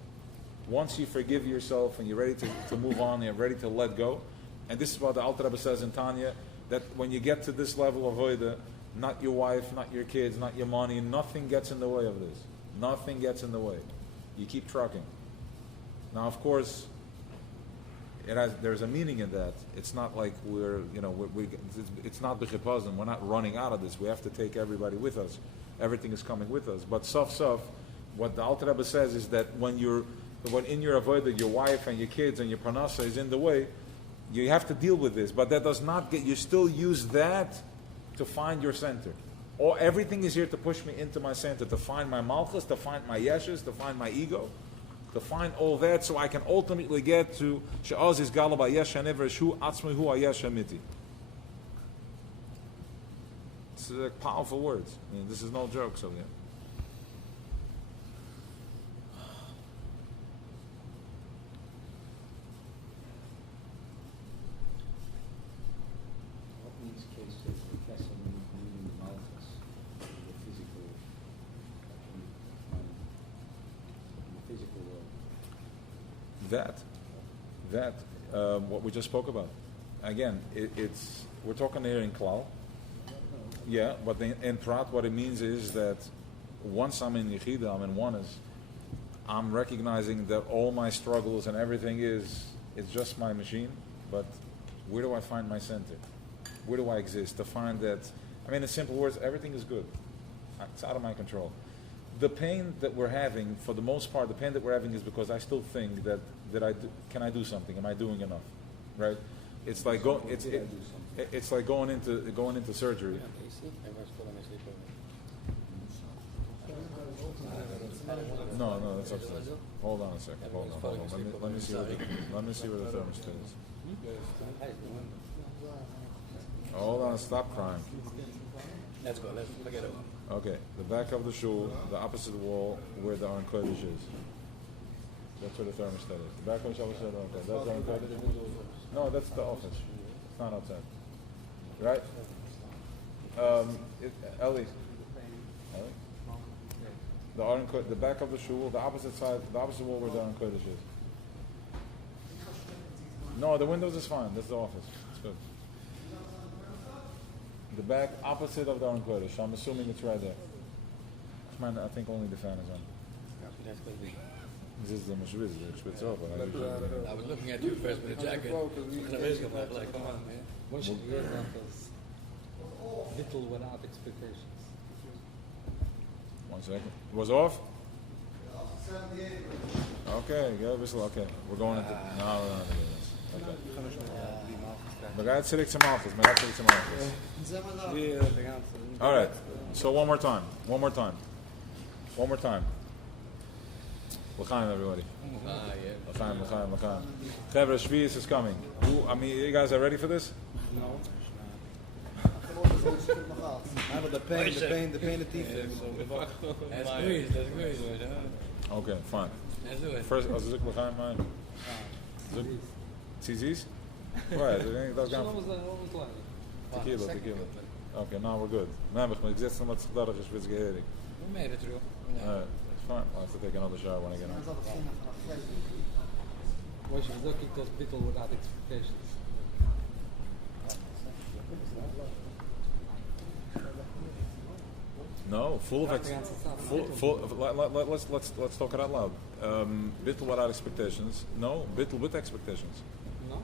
Once you forgive yourself and you're ready to move on, and you're ready to let go, And this is what the Alter Rebbe says in Tanya, that when you get to this level of avodah, not your wife, not your kids, not your money, nothing gets in the way of this. Nothing gets in the way. You keep trucking. Now, of course, there's a meaning in that. It's not like it's not b'chipazim. We're not running out of this. We have to take everybody with us. Everything is coming with us. But sof, what the Alter Rebbe says is that when in your avodah, your wife and your kids and your parnasa is in the way, you have to deal with this. But that does not you still use that to find your center. Or everything is here to push me into my center, to find my malchus, to find my yeshes, to find my ego, to find all that, so I can ultimately get to she'az is galaba yesha never shu atzmi hu ayesha miti. It's like powerful words. I mean, this is no joke. So yeah. What means case to professor meaning the malchus, the physical world? What we just spoke about. Again, we're talking here in klal. Yeah, but in prat, what it means is that once I'm in Yechida, I'm in oneness, I'm recognizing that all my struggles and everything it's just my machine, but where do I find my center? Where do I exist? To find that, in simple words, everything is good. It's out of my control. The pain that we're having, for the most part, the pain that we're having is because I still think that can I do something? Am I doing enough? Right? It's like it's like going into surgery. No, that's upstairs. Hold on a second. Hold on. Let me see where the thermostat is. Hold on, stop crying. Let's go. Let's forget it. Okay, the back of the shul, the opposite wall where the Aron Kodesh is. That's where the thermostat is. The back of the shul, okay. That's the Aron Kodesh? No, that's the office. It's not outside. Right? Ellie? The back of the shul, the opposite wall where the Aron Kodesh is. No, the windows is fine. That's the office. It's good. The back opposite of the Aron Kodesh. I'm assuming it's right there. I think only the fan is on. This is the Moshe, it's over. I was looking at you first with the jacket. Come on, man. Moshe, little without expectations. 1 second. It was off? Okay, okay. We're going into... No, we're not doing this. Okay. All right. So one more time. L'chaim, everybody. L'chaim. Chevra Shvius is coming. You guys are ready for this? No. The pain, the teeth. That's great. Okay, fine. Let's do it. First, Zuk L'chaim, man. Tzizis? Right, dat gaan tequila. Okay, now we're good. Ik zit nog met z'n is wits geherig. We made it through. Alright, it's fine. I'll have to take another shower when I get home. Moshe was looking those people without expectations. No, full of let's talk it out loud. Bittul without expectations. No, bittul with expectations. No.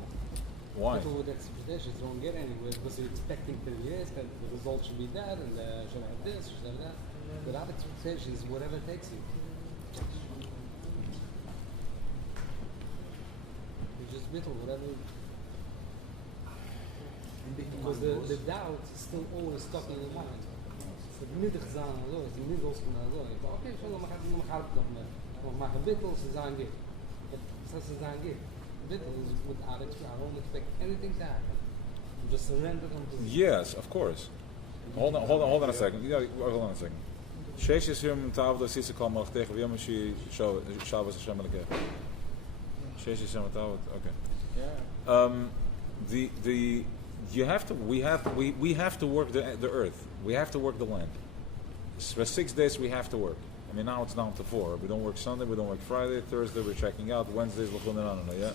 Why? People with expectations don't get anywhere because they're expecting that the result should be that and should have this, should have that. Without expectations, whatever it takes you. You just bittul, whatever. Because the doubt is still always stuck in your mind. Het middag zijn zo, het middels van zo. Oké, zo dan mag ik nog meer. Maar gebittel ze zijn gift. Ze zijn gift. Bittel is without it. I don't expect anything to happen. Just surrender unto. Yes, of course. Hold on a second. Hold on a second. Shesh is hier met tafel, dat is ze kwam tegen wie Moshe Shabbos Hashem Elokeh. Shesh is hier met tafel. Okay. We have to work the earth. We have to work the land. For 6 days we have to work. I mean, now it's down to 4. We don't work Sunday, we don't work Friday, Thursday we're checking out, Wednesdays yeah?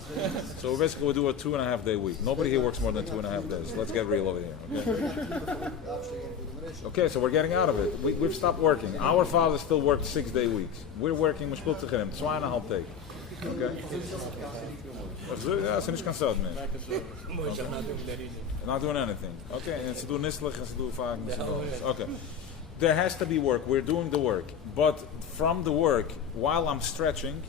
So basically we do a 2.5 day week. Nobody here works more than 2.5 days. Let's get real over here, okay? Okay, so we're getting out of it. We've stopped working. Our father still worked 6-day weeks. We're working, 2.5 days. Okay? Ja, ze niet kan zelf meer. Not doing anything. Okay, and ze doen nistelig en ze doen vaak. Okay. There has to be work. We're doing the work. But from the work, while I'm stretching,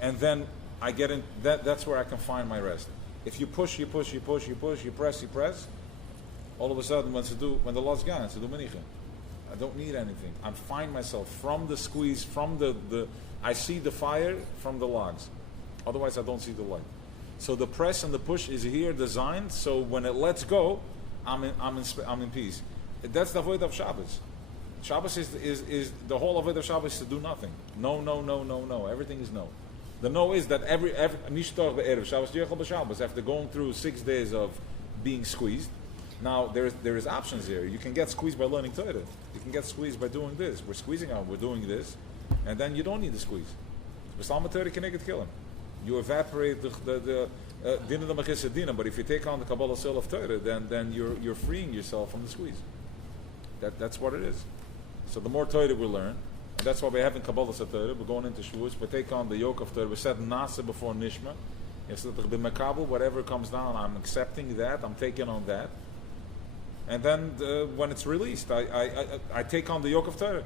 and then I get in, that's where I can find my rest. If you push, you press, all of a sudden when the lot's gone, ze doen maniche. I don't need anything. I find myself from the squeeze, from the I see the fire from the logs. Otherwise I don't see the light. So the press and the push is here designed so when it lets go, I'm in peace. That's the avoid of Shabbos. Shabbos is the whole avoid of Shabbos is to do nothing. No. Everything is no. The no is that every Shabbos after going through 6 days of being squeezed. Now there is options here. You can get squeezed by learning Torah. You can get squeezed by doing this. We're squeezing out. We're doing this, and then you don't need the squeeze. B'Salma Torah can kill him. You evaporate the din of the Mechis. But if you take on the Kabbalah soul of Torah, then you're freeing yourself from the squeeze. That's what it is. So the more Torah we learn, and that's why we're having Kabbalah Torah. We're going into Shavuos. We take on the yoke of Torah. We said Nasa before Nishma. Instead of the Makabel, whatever comes down, I'm accepting that. I'm taking on that. And then when it's released, I take on the yoke of Torah.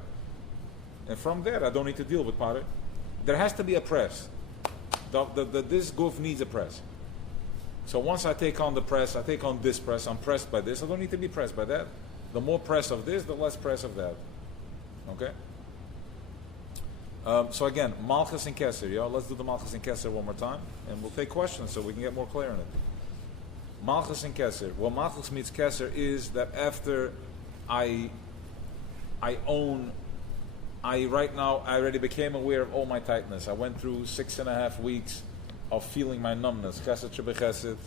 And from there, I don't need to deal with Parah. There has to be a press. This goof needs a press. So once I take on the press, I take on this press, I'm pressed by this. I don't need to be pressed by that. The more press of this, the less press of that. Okay? So again, Malchus and Kesser. Yeah? Let's do the Malchus and Kesser one more time. And we'll take questions so we can get more clear on it. Malchus and Kesser. What Malchus meets Kesser is that after I right now already became aware of all my tightness. I went through 6.5 weeks of feeling my numbness. Chesed shebe chesed,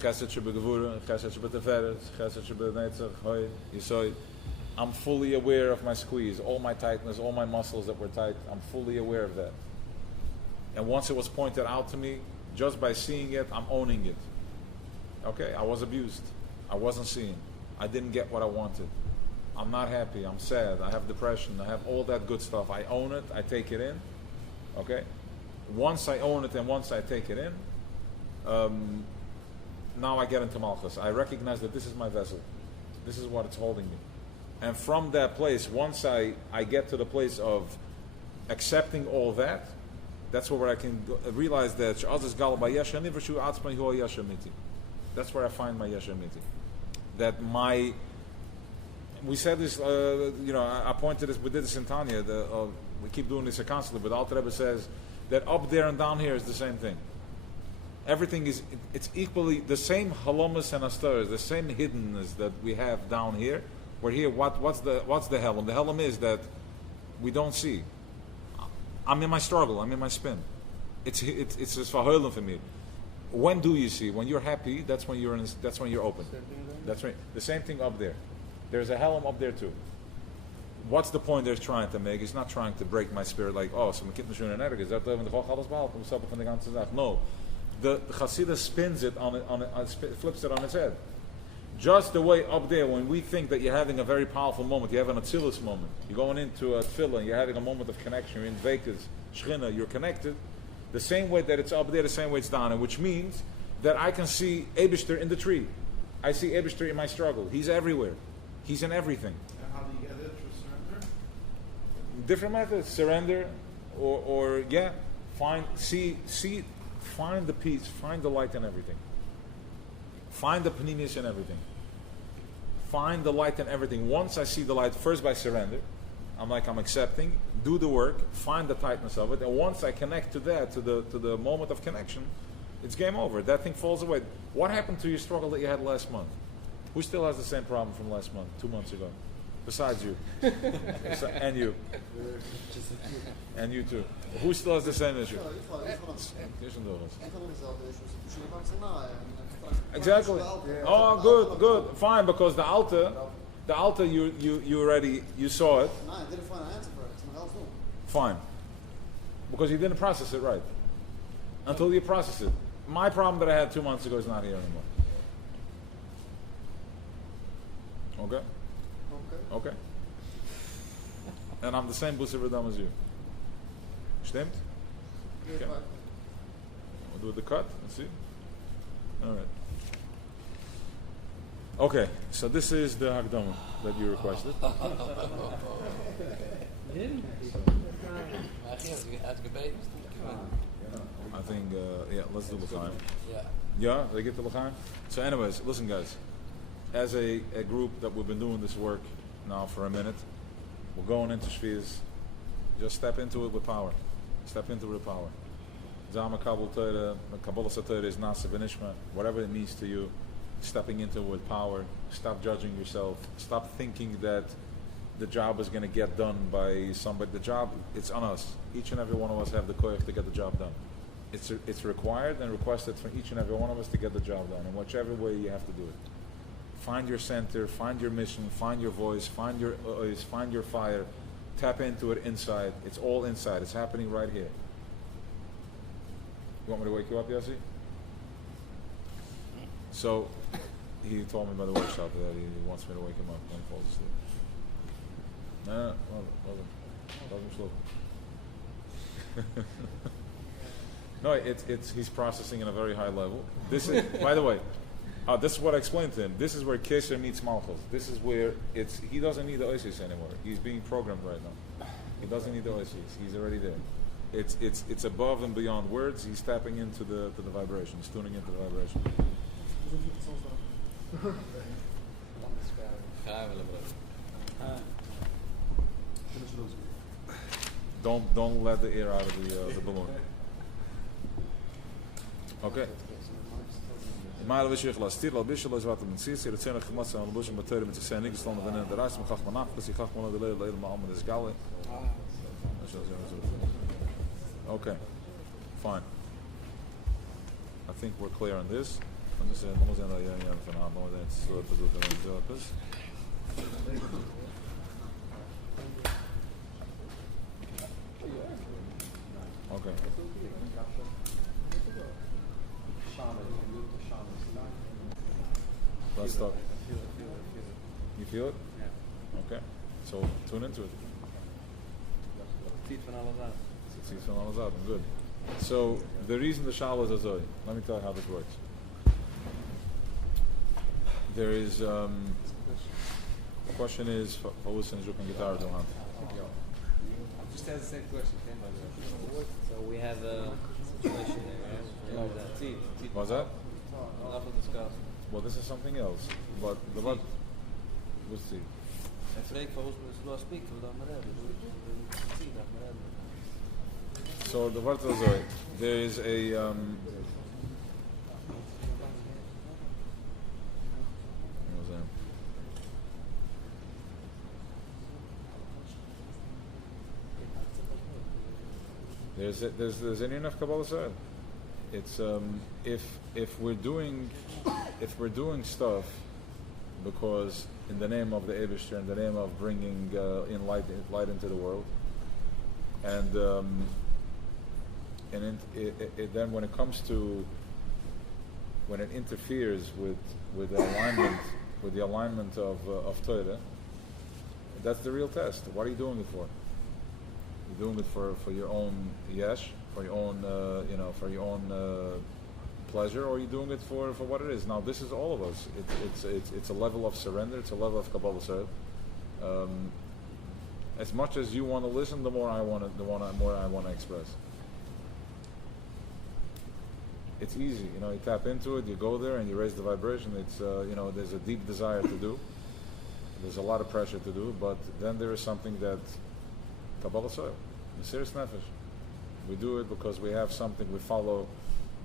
chesed shebe gevura, chesed shebe teferes, chesed shebe netzach, hoy, yisoy. I'm fully aware of my squeeze, all my tightness, all my muscles that were tight. I'm fully aware of that. And once it was pointed out to me, just by seeing it, I'm owning it. Okay, I was abused. I wasn't seeing. I didn't get what I wanted. I'm not happy. I'm sad. I have depression. I have all that good stuff. I own it. I take it in. Okay? Once I own it and once I take it in, now I get into Malchus. I recognize that this is my vessel. This is what it's holding me. And from that place, once I get to the place of accepting all that, that's where I can realize that that's where I find my Yeshamiti. That we said this, I pointed this, we did this in Tanya, we keep doing this constantly, but Alter Rebbe says that up there and down here is the same thing. Everything it's equally, the same halomas and astaras, the same hiddenness that we have down here. We're here, what's the helam? The helam is that we don't see. I'm in my struggle, I'm in my spin. It's just verheulen for me. When do you see? When you're happy, that's when you're open. That's right. The same thing up there. There's a helam up there too. What's the point they're trying to make? It's not trying to break my spirit like, oh, so my kind is energy. Is that the No. The Chassidus spins it flips it on its head. Just the way up there, when we think that you're having a very powerful moment, you have an Atzilus moment. You're going into a tefillah, you're having a moment of connection, you're in Vekas, Shechina, you're connected. The same way that it's up there, the same way it's down, and which means that I can see Eibishter in the tree. I see Eibishter in my struggle. He's everywhere. He's in everything. And how do you get it? Through surrender? Different methods. Surrender, or find the peace, find the light in everything. Find the panemius in everything. Find the light in everything. Once I see the light, first by surrender, I'm accepting, do the work, find the tightness of it, and once I connect to that, to the moment of connection, it's game over. That thing falls away. What happened to your struggle that you had last month? Who still has the same problem from last month, 2 months ago? Besides you. And you. And you too. Who still has the same issue? Exactly. Oh, good, fine, because the Alter The altar, you already, you saw it. No, I didn't find an answer for it. Something else. Fine. Because you didn't process it right. Until you process it. My problem that I had 2 months ago is not here anymore. Okay? Okay. Okay. And I'm the same Busser Verdam as you. Stimmt? Okay. We'll do the cut. Let's see. All right. Okay, so this is the Hagdama that you requested. I think, yeah, let's do L'chaim. Yeah, they get the L'chaim? So anyways, listen guys. As a group that we've been doing this work now for a minute, we're going into Shviz. Just step into it with power. Step into it with power. Zama Kabul Torah, Kabbalah Torah is Nasa Benishma, whatever it means to you, stepping into it with power. Stop judging yourself. Stop thinking that the job is going to get done by somebody. The job, it's on us. Each and every one of us have the koyach to get the job done. It's required and requested from each and every one of us to get the job done, in whichever way you have to do it. Find your center, find your mission, find your voice, find your fire, tap into it inside. It's all inside. It's happening right here. You want me to wake you up, Yossi? So, he told me by the workshop that he wants me to wake him up when he falls asleep. No, no, it's he's processing in a very high level. This is, by the way, this is what I explained to him. This is where Kesher meets Malchus. This is where he doesn't need the Oasis anymore. He's being programmed right now. He doesn't need the Oasis. He's already there. It's above and beyond words. He's tapping into the vibration. He's tuning into the vibration. Don't let the air out of the balloon. Okay. Maar wist je glas stil al bishel is wat men ziet. Het zijn er gemas aan de busje met teuren met de zijn niks dan de reis met gaf man af. Dus ik gaf man de hele allemaal met de galle. Okay. Fine. I think we're clear on this. I'm just saying, okay. Let's start. You feel it? Yeah. Okay. So tune into it. It's from all good. So the reason the Shal is Azoi, let me tell you how this works. There is the question is Paulus and Juk and guitar don't have. Just has the same question came by the way. So we have a situation there, right? What's that? Enough of discuss. Well, this is something else. But the what? We'll see. So the word Azoi, there is a there's an enough Kabbalah side. It's if we're doing stuff because in the name of the Eibishter, in the name of bringing in light into the world, and then when it comes to when it interferes with the alignment of Torah, that's the real test. What are you doing it for? You're doing it for your own yesh, for your own for your own pleasure, or are you doing it for what it is? Now this is all of us. It's a level of surrender. It's a level of Kabbalah said. As much as you want to listen, the more I want to express. It's easy, you tap into it, you go there, and you raise the vibration. It's there's a deep desire to do. There's a lot of pressure to do, but then there is something that Kabbalah said, serious nefesh. We do it because we have something we follow,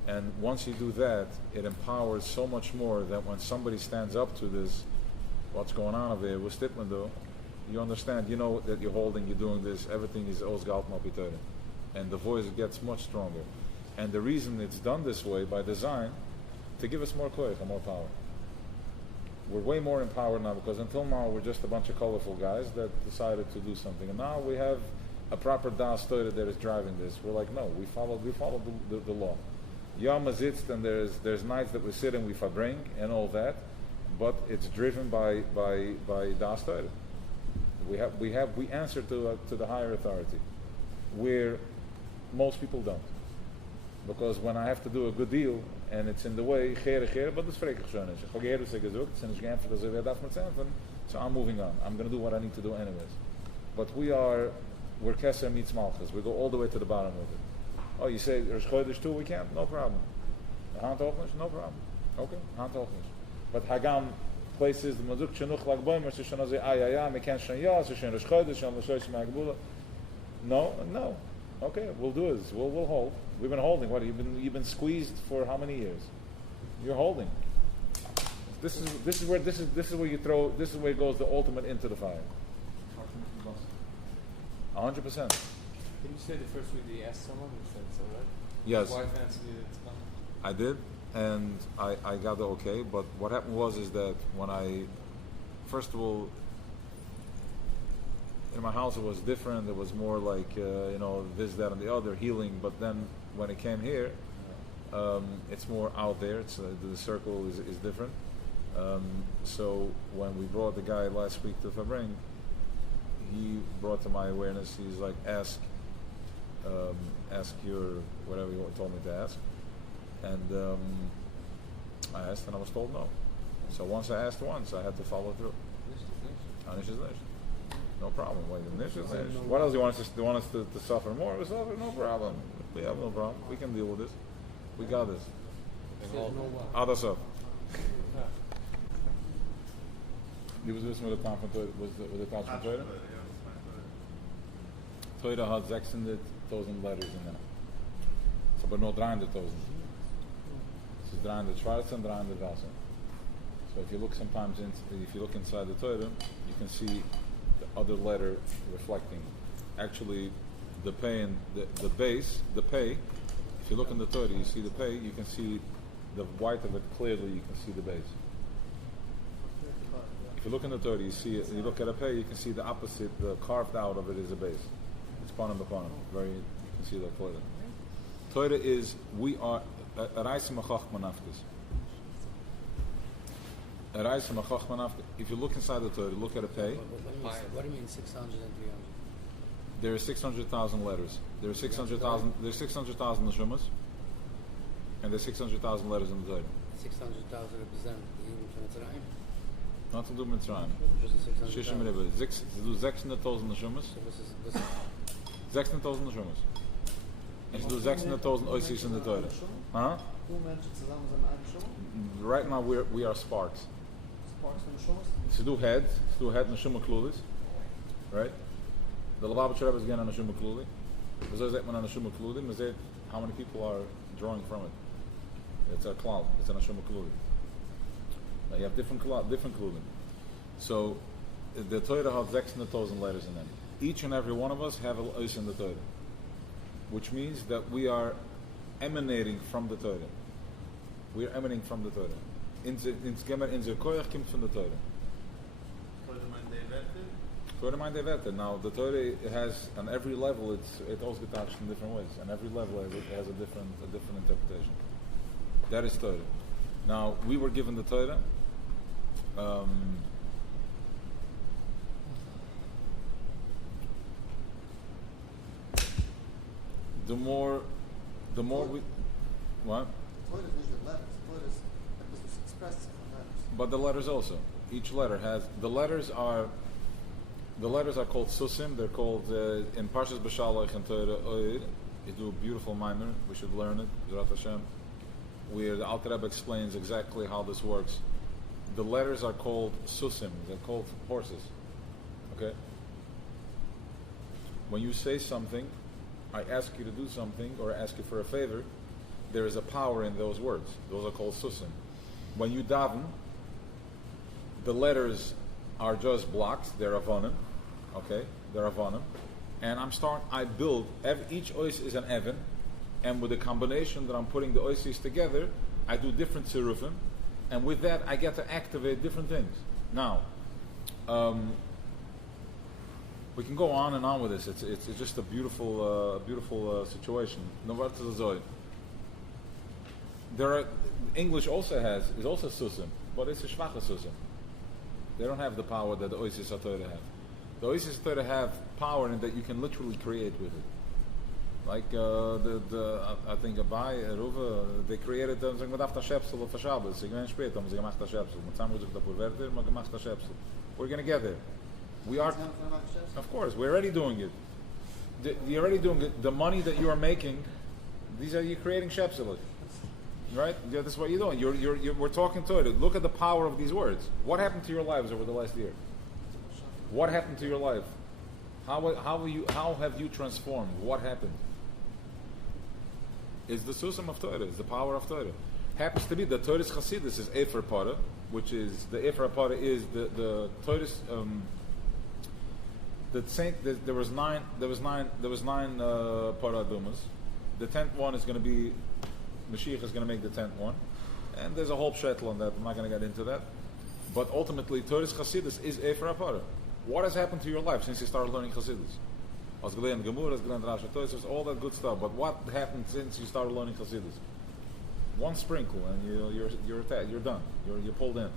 and once you do that, it empowers so much more that when somebody stands up to this, what's going on over here, with Stipmando, you understand, that you're holding, you're doing this, everything is Oz Galt Malpitore. And the voice gets much stronger. And the reason it's done this way by design, to give us more koyach and more power. We're way more empowered now because until now we're just a bunch of colorful guys that decided to do something, and now we have a proper Das Torah that is driving this. We're like, no, we follow the law. Yom sitzt, and there's nights that we sit and we verbring and all that, but it's driven by Das Torah. We answer to the higher authority, where most people don't. Because when I have to do a good deal and it's in the way, but das frage ich schon nicht. Ich habe gehört, was gesagt, sind nicht geämpft, dass darf mit kämpfen, so I'm moving on. I'm going to do what I need to do anyways. But we're Kesser meets Malchus. We go all the way to the bottom of it. Oh, you say there's Chodesh too? We can't? No problem. Hand Hochnish? No problem. Okay, Hand Hochnish. But Hagam places, the Mazuk Chenuch Lag Boimer, so Shana say, me can Shan Ya, so Shan Rosh Chodesh, Shan Lashosh Magbula. No. Okay, we'll do this. We'll hold. We've been holding. What you've been squeezed for how many years? You're holding. This is where you throw. This is where it goes the ultimate into the fire. 100%. Did you say the first week that you asked someone? You said so, right? Yes. His wife answered you it's fine. I did, and I got the okay. But what happened is that when first of all, in my house it was different. It was more like this, that, and the other healing. But then when it came here, it's more out there. It's the circle is different. So when we brought the guy last week to Fabring, he brought to my awareness. He's like, ask your whatever you told me to ask, and I asked, and I was told no. So once I asked once, I had to follow through. No problem. What else do you want us to do? Want us to suffer more? We suffer, no problem. We have no problem. We can deal with this. We got this. Others up. You was listening with the time from Torah? Was the time from Torah? Torah had 600,000 letters in there. So, but no 300,000. This is 300 Schwarz and 300,000. So if you look if you look inside the Torah, you can see the other letter reflecting. Actually, the pay and the base, the pay. If you look in the Torah, you see the pay. You can see the white of it clearly. You can see the base. If you look in the Torah, you see it. You look at a pay, you can see the opposite. The carved out of it is a base. It's panim b'panim. Very, you can see that clearly. Torah is we are Reis Machach Manafkes. If you look inside the Torah, look at a pay. What do you mean 600 and 300? There are 600,000 letters. There are 600,000. There's 600,000 neshumas, and there's 600,000 letters in the Torah. 600,000 represent the Yidden from Mitzrayim. Not to do Mitzrayim. Just 600,000. 600,000 neshumas. So this is 600,000 neshumas. And to do 600,000 oisis in the Torah. Huh? Right now we are sparks. To do head neshuma klulis, right? The Lubavitcher Rebbe is again on neshuma kluli. We say how many people are drawing from it. It's a klal. It's a neshuma kluli. Now you have different klulim. So the Torah has 600,000 letters in them. Each and every one of us have a ois in the Torah, which means that we are emanating from the Torah. We are emanating from the Torah. In the koyach comes from the Torah. Now the Torah has on every level it also gets touched in different ways. On every level it has a different interpretation. That is Torah. Now we were given the Torah. The more we what? Torah is usually letters. Torah is expressed in letters. But the letters also. Each letter has the letters are called susim. They're called in Parshas B'Shalach and Torah Oir. You do a beautiful minor. We should learn it. Zrat Hashem. Where the Alter Rebbe explains exactly how this works. The letters are called susim. They're called horses. Okay. When you say something, I ask you to do something or ask you for a favor, there is a power in those words. Those are called susim. When you daven, the letters are just blocks. They're avonim. Okay? They're avonim. And I build, each ois is an evan, and with the combination that I'm putting the oises together, I do different sirufim, and with that I get to activate different things. Now, we can go on and on with this. It's just a beautiful situation. There are English is also susim, but it's a shvacha susim. They don't have the power that the Oisis HaTorah have. The Oisis HaTorah have power in that you can literally create with it. Like I think Abai, Ruva, they created them saying, "Madafta Shepsel of Shabbos." Sie gehen später, haben sie gemacht das Shepsel. Mit Samuel sagt, "Dapur Werder, man gemacht das Shepsel." We're going to get there. We are, of course, we're already doing it. You're already doing it. The money that you are making, you're creating Shepsel. Right? Yeah, that's what you're doing. We're talking to it. Look at the power of these words. What happened to your lives over the last year? What happened to your life? How have you transformed? What happened? It's the susam of Torah. It's the power of Torah. Happens to be the Torah's Chassidus is Efer Parah, which is the Efer Parah is the Torah's. The saint. There was nine Parah Adumas. The 10th one is going to be Mashiach is going to make the 10th one, and there's a whole pshetel on that. I'm not going to get into that. But ultimately, Torah's Chassidus is Efer Parah. What has happened to your life since you started learning Chassidus? As gelernt Gemur, as gelernt Rashi Tosfos, all that good stuff. But what happened since you started learning Chassidus? One sprinkle, and you're done. You're pulled in.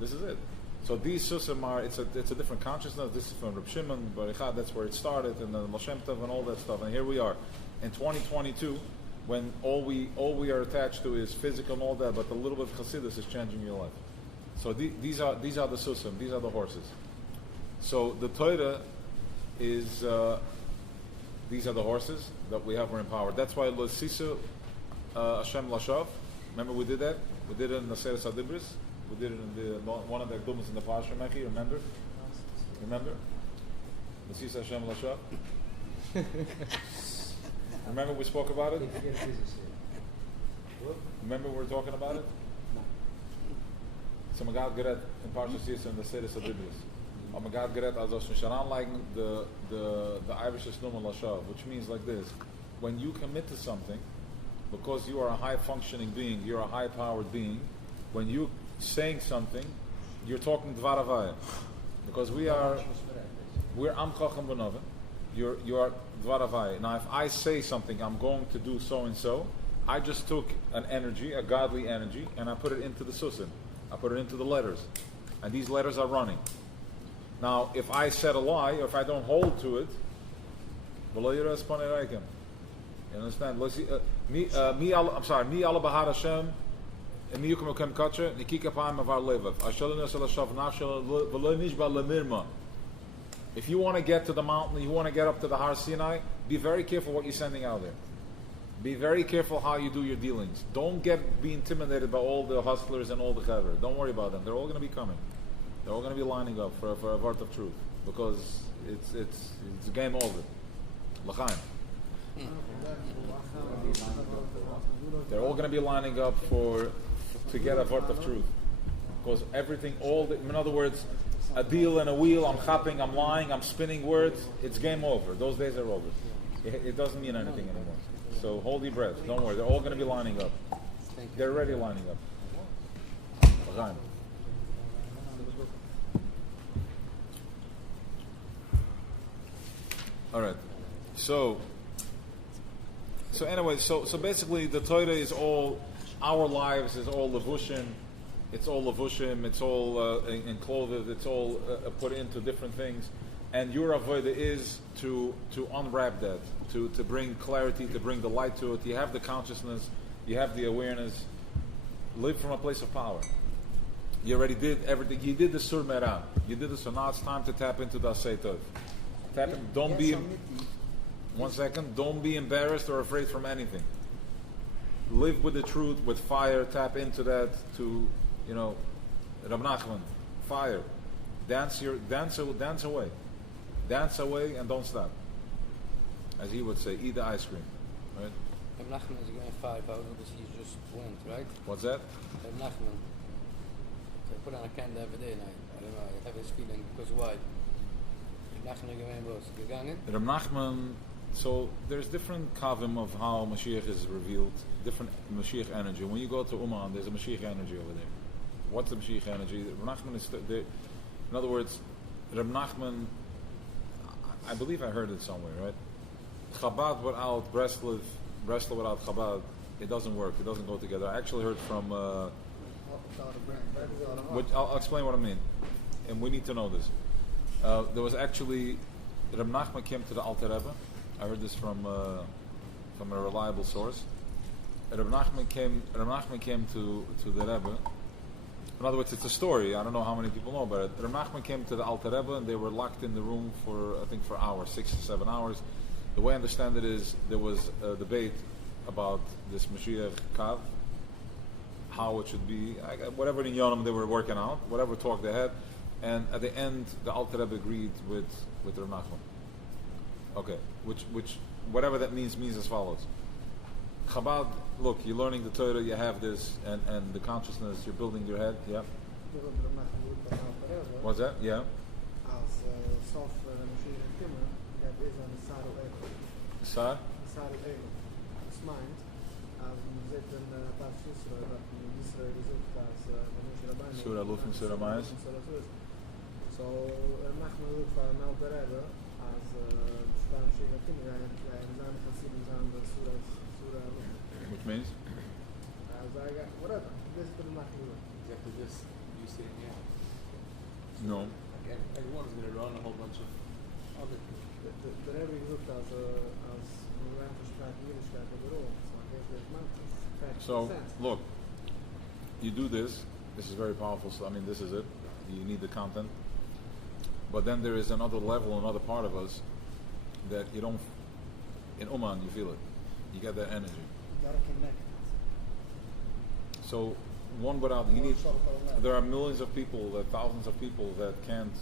This is it. So these susim are it's a different consciousness. This is from Reb Shimon Barichad. That's where it started, and then Moshe Tov and all that stuff. And here we are in 2022, when all we are attached to is physical and all that, but a little bit of Chassidus is changing your life. So these are the susim. These are the horses. So the Torah is these are the horses that we have. We're empowered. That's why Losisu Hashem Lashav. Remember we did that. We did it in the Seres Adibris. We did it in one of the Akdumas in the Parsha Mechi. Remember? Losisu Hashem Lashav. Remember we spoke about it. Remember we were talking about it. So Magad Geret in Parsha Sisa in the Seres Adibris. Magad Geret as Sharan like the Irish Numan Lashav, which means like this: when you commit to something, because you are a high functioning being, you're a high powered being. When you saying something, you're talking Dvar Havaya, because we're Am Chacham B'Novin. You are Dvar Havaya. Now, if I say something, I'm going to do so and so. I just took an energy, a godly energy, and I put it into the susim. I put it into the letters, and these letters are running. Now, if I said a lie, or if I don't hold to it, you understand? I'm sorry. Mi ala bahar Hashem, mi yukum yukem kacha, nikika pa'am avar levav. Ashalin asal hashav nashal v'lo nishba lemirma. If you want to get to the mountain, you want to get up to the Har Sinai, be very careful what you're sending out there. Be very careful how you do your dealings. Don't be intimidated by all the hustlers and all the chaver. Don't worry about them. They're all going to be coming. They're all going to be lining up for a word of truth, because it's game over. L'chaim. They're all going to be lining up to get a word of truth, because everything, in other words, a deal and a wheel. I'm chopping, I'm lying, I'm spinning words. It's game over. Those days are over. It doesn't mean anything anymore. So hold your breath. Don't worry. They're all going to be lining up. They're already lining up. L'chaim. All right. So anyway, so basically the Torah is all, our lives is all levushim. It's all levushim. It's all enclosed. It's all put into different things. And your avodah is to unwrap that, to bring clarity, to bring the light to it. You have the consciousness. You have the awareness. Live from a place of power. You already did everything. You did the sur merah. You did this. So now it's time to tap into the asay tov. Don't be. One second. Don't be embarrassed or afraid from anything. Live with the truth, with fire. Tap into that. To, Rab Nachman, fire. Dance away. Dance away and don't stop. As he would say, eat the ice cream. Right? Rab Nachman is going 5 hours because he just went, right? What's that? Rab Nachman. So I put on a candle every day and I don't know, I have this feeling because why? Rab Nachman gegangen. Rab Nachman So there's different kavim of how Mashiach is revealed, different Mashiach energy. When you go to Uman, there's a Mashiach energy over there. What's the Mashiach energy? Reb Nachman is in other words, Reb Nachman, I believe I heard it somewhere, right? Chabad without Breslov without Chabad, it doesn't work. It doesn't go together. I actually heard from. I'll explain what I mean, and we need to know this. There was actually Reb Nachman came to the Alter Rebbe. I heard this from a reliable source. Reb Nachman came to the Rebbe. In other words, it's a story. I don't know how many people know about it. Reb Nachman came to the Alter Rebbe, and they were locked in the room for hours, 6 to 7 hours. The way I understand it is there was a debate about this Mashiach Kav, how it should be, whatever in Yonam they were working out, whatever talk they had, and at the end the Alter Rebbe agreed with Reb Nachman. Okay, which whatever that means as follows. Chabad, look, you're learning the Torah, you have this, and the consciousness, you're building your head, yeah? What's that? Yeah? Sar? Surah Lufim, Surah Mayas. So, Nachman looked for an Alter Rebbe as Shvan Shira Kimmer, and Zan Hasidim Zan the Surah Lufim. Which means? Whatever. This is the Nachman. Exactly this you see in here. No. Again, everyone's going to run a whole bunch of other The Rebbe looked as Ramfashpat Yiddishkeit of the role. So I guess there's Mantis. So, look, you do this. This is very powerful. So, I mean, this is it. You need the content. But then there is another level, another part of us that you don't. In Oman, you feel it. You get that energy. You gotta connect. So, one without you need. There are millions of people, thousands of people that can't.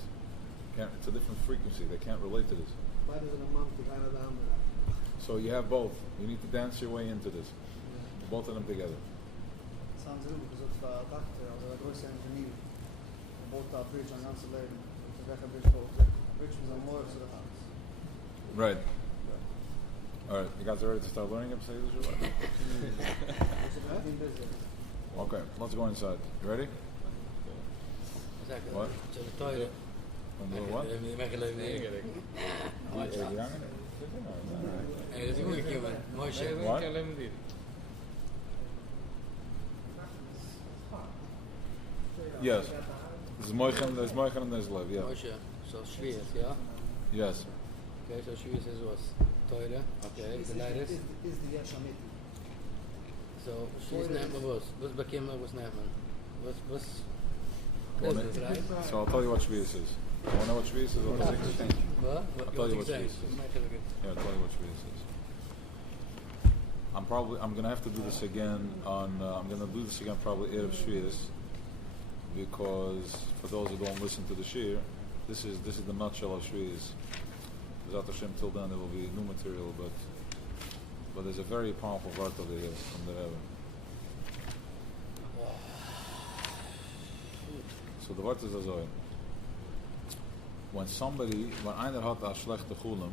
It's a different frequency. They can't relate to this. Why doesn't a monk get out of the So you have both. You need to dance your way into this. Both of them together. Sounds good because of Dr. Also a großer Ingenieur. Both our bridge and ganze Leben. The bridge was a more to the house. Right. All right. You guys are ready to start learning Episode or what? Okay. Let's go inside. You ready? Exactly. What? To the toilet. Want to do what? Hey, dat is een goede keer, man. Mooi shit. What? Yes. This is Moichan and this Lev, yeah. Mooi shit. Zoals Schweers, ja? Yes. Oké, zoals Schweers is was toilet. Oké, de leiders. Is the Yashamiti. Zo, Schweers neemt me was. Was bekend was neemt man. Was business, right? So I'll tell you what Shvius is. You want to know what Shvius is? I'll tell you. What? I'll tell you what say? Shvius is. Yeah, I'll tell you what Shvius is. I'm gonna have to do this again I'm gonna do this again probably Erev Shvius, because for those who don't listen to the Shir, this is the nutshell of Shvius. Without Hashem, till then there will be new material, but there's a very powerful word over here from the Rebbe. So the word is azoy. When einer hat a schlechte Chulam,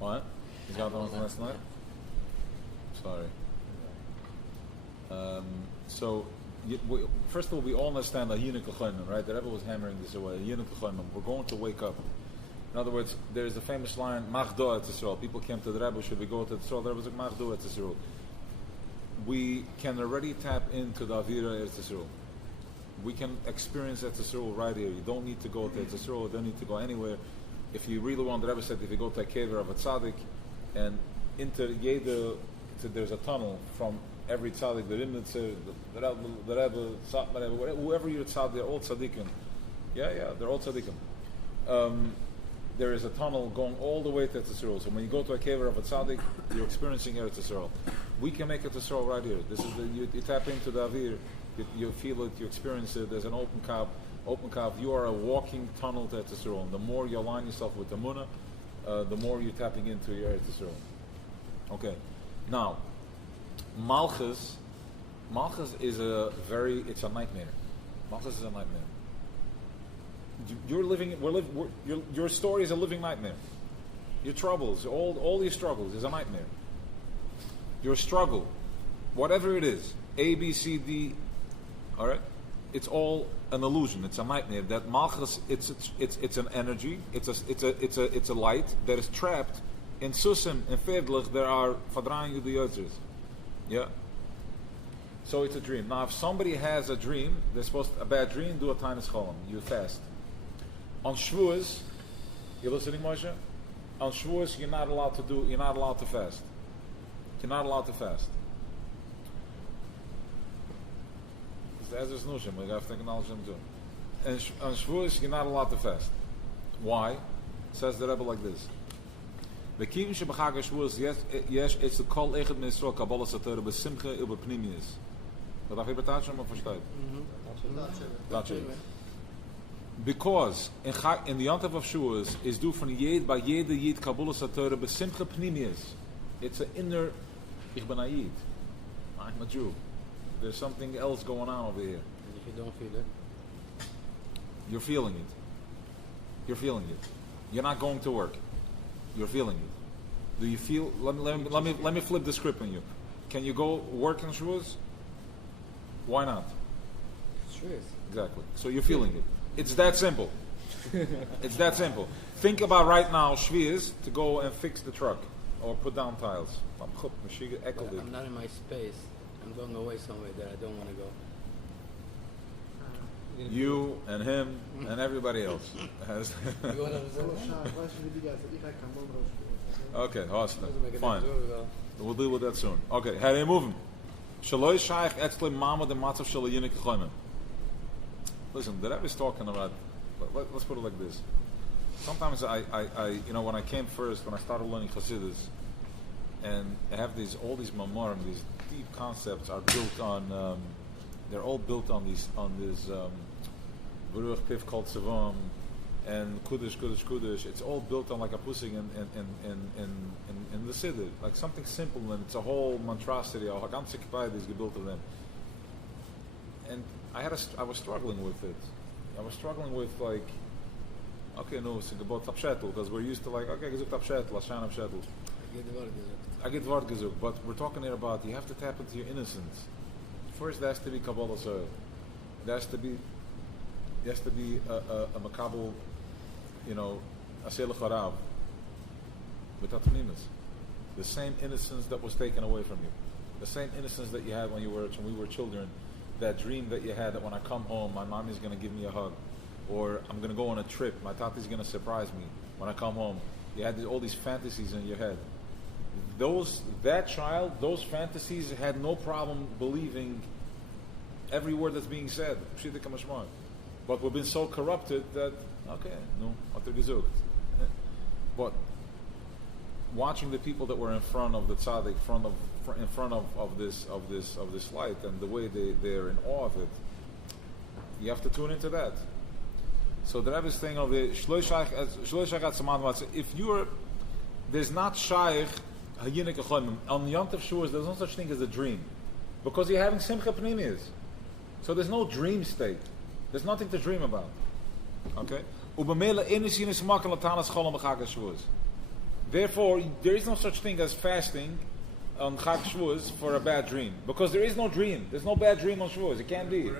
what? You got one from last night? Sorry. So, first of all, we all understand that Yinik L'choimim, right? The Rebbe was hammering this away. Yinik L'choimim. We're going to wake up. In other words, there's the famous line, Mach do et Yisrael. People came to the Rebbe, should we go to Yisrael? The Rebbe was like, Mach do et Yisrael. We can already tap into the Avira Eretz Yisrael. We can experience Eretz Yisrael right here. You don't need to go to Eretz Yisrael. You don't need to go anywhere. If you really want, the Rebbe said, if you go to a kever of a tzaddik, and into Yeda, there's a tunnel from every tzaddik, the Rimnitzer, the Rebbe, whoever you're tzaddik, they're all tzaddikim. Yeah, they're all tzaddikim. There is a tunnel going all the way to Eretz Yisrael. So when you go to a kever of a tzaddik, you're experiencing Eretz Yisrael. We can make Eretz Yisrael right here. This is you tap into the Avir, you feel it, you experience it. There's an open kav. You are a walking tunnel to Eretz Yisrael. And the more you align yourself with the Munah, the more you're tapping into your Eretz Yisrael. Okay. Now, Malchus is it's a nightmare. Malchus is a nightmare. your story is a living nightmare. Your troubles, all your struggles is a nightmare. Your struggle, whatever it is, A, B, C, D, all right, it's all an illusion. It's a nightmare. That malchus, it's an energy. It's a light that is trapped in susim and fedlich. There are fadrayin yudiyotzers. Yeah. So it's a dream. Now, if somebody has a dream, they're a bad dream, do a tainus cholam. You fast. On Shavuos, you listening, Moshe? On Shavuos, you're not allowed to fast. You're not allowed to fast. It's the Ezra's Nushim, we have to acknowledge them too. And on Shavuos, you're not allowed to fast. Why? Says the Rebbe like this. Bekim shebachag Shavuos yesh it's the kol echad min Yisrael kabbalah sator besimcha über pnimius. Dat darf ich betatschen, man versteht. Because in the Yontav of Shavuos is do from Yed by Yed Yid kabbalah sator besimcha pnimius. It's an inner ich ben a Yid. I'm a Jew. There's something else going on over here. And if you don't feel it? You're feeling it. You're feeling it. You're not going to work. You're feeling it. Do you feel? Let me flip the script on you. Can you go work in Shavuos? Why not? Shavuos. Exactly. So you're feeling it. It's that simple. It's that simple. Think about right now Shavuos to go and fix the truck or put down tiles. I'm not in my space. I'm going away somewhere that I don't want to go. You and him and everybody else has. Okay, awesome. Fine. We'll deal with that soon. Okay, how are you moving? Listen, the Rebbe is talking about. Let's put it like this. Sometimes I when I came first, when I started learning Chassidus, and I have all these mamorim, these deep concepts are built on. They're all built on this Baruch Pif called Tzavam and Kudish. It's all built on like a pusing in the Siddur, like something simple, and it's a whole monstrosity. A ganze Kippah is built of them. And I was struggling with it. I was struggling with like, okay, no, it's about Tapshetel because we're used to like, okay, Gezuk Tapshetel, Hashan Tapshetel. I get Vart Gezuk, but we're talking here about you have to tap into your innocence. First, there has to be Kabbalah soil. There has to be a makabel, a selech harav, without pnimis. The same innocence that was taken away from you, the same innocence that you had when we were children. That dream that you had that when I come home, my mom is going to give me a hug, or I'm going to go on a trip. My tati is going to surprise me when I come home. You had all these fantasies in your head. That child, those fantasies had no problem believing every word that's being said. But we've been so corrupted that but watching the people that were in front of the tzaddik, in front of this light, and the way they're in awe of it, you have to tune into that. So the Rebbe is saying of the if there's not shaykh on Yontav Shavuos, there's no such thing as a dream, because you're having simcha pnimius. So there's no dream state. There's nothing to dream about. Okay? Therefore, there is no such thing as fasting on Chag Shavuos for a bad dream, because there is no dream. There's no bad dream on Shavuos. It can't be.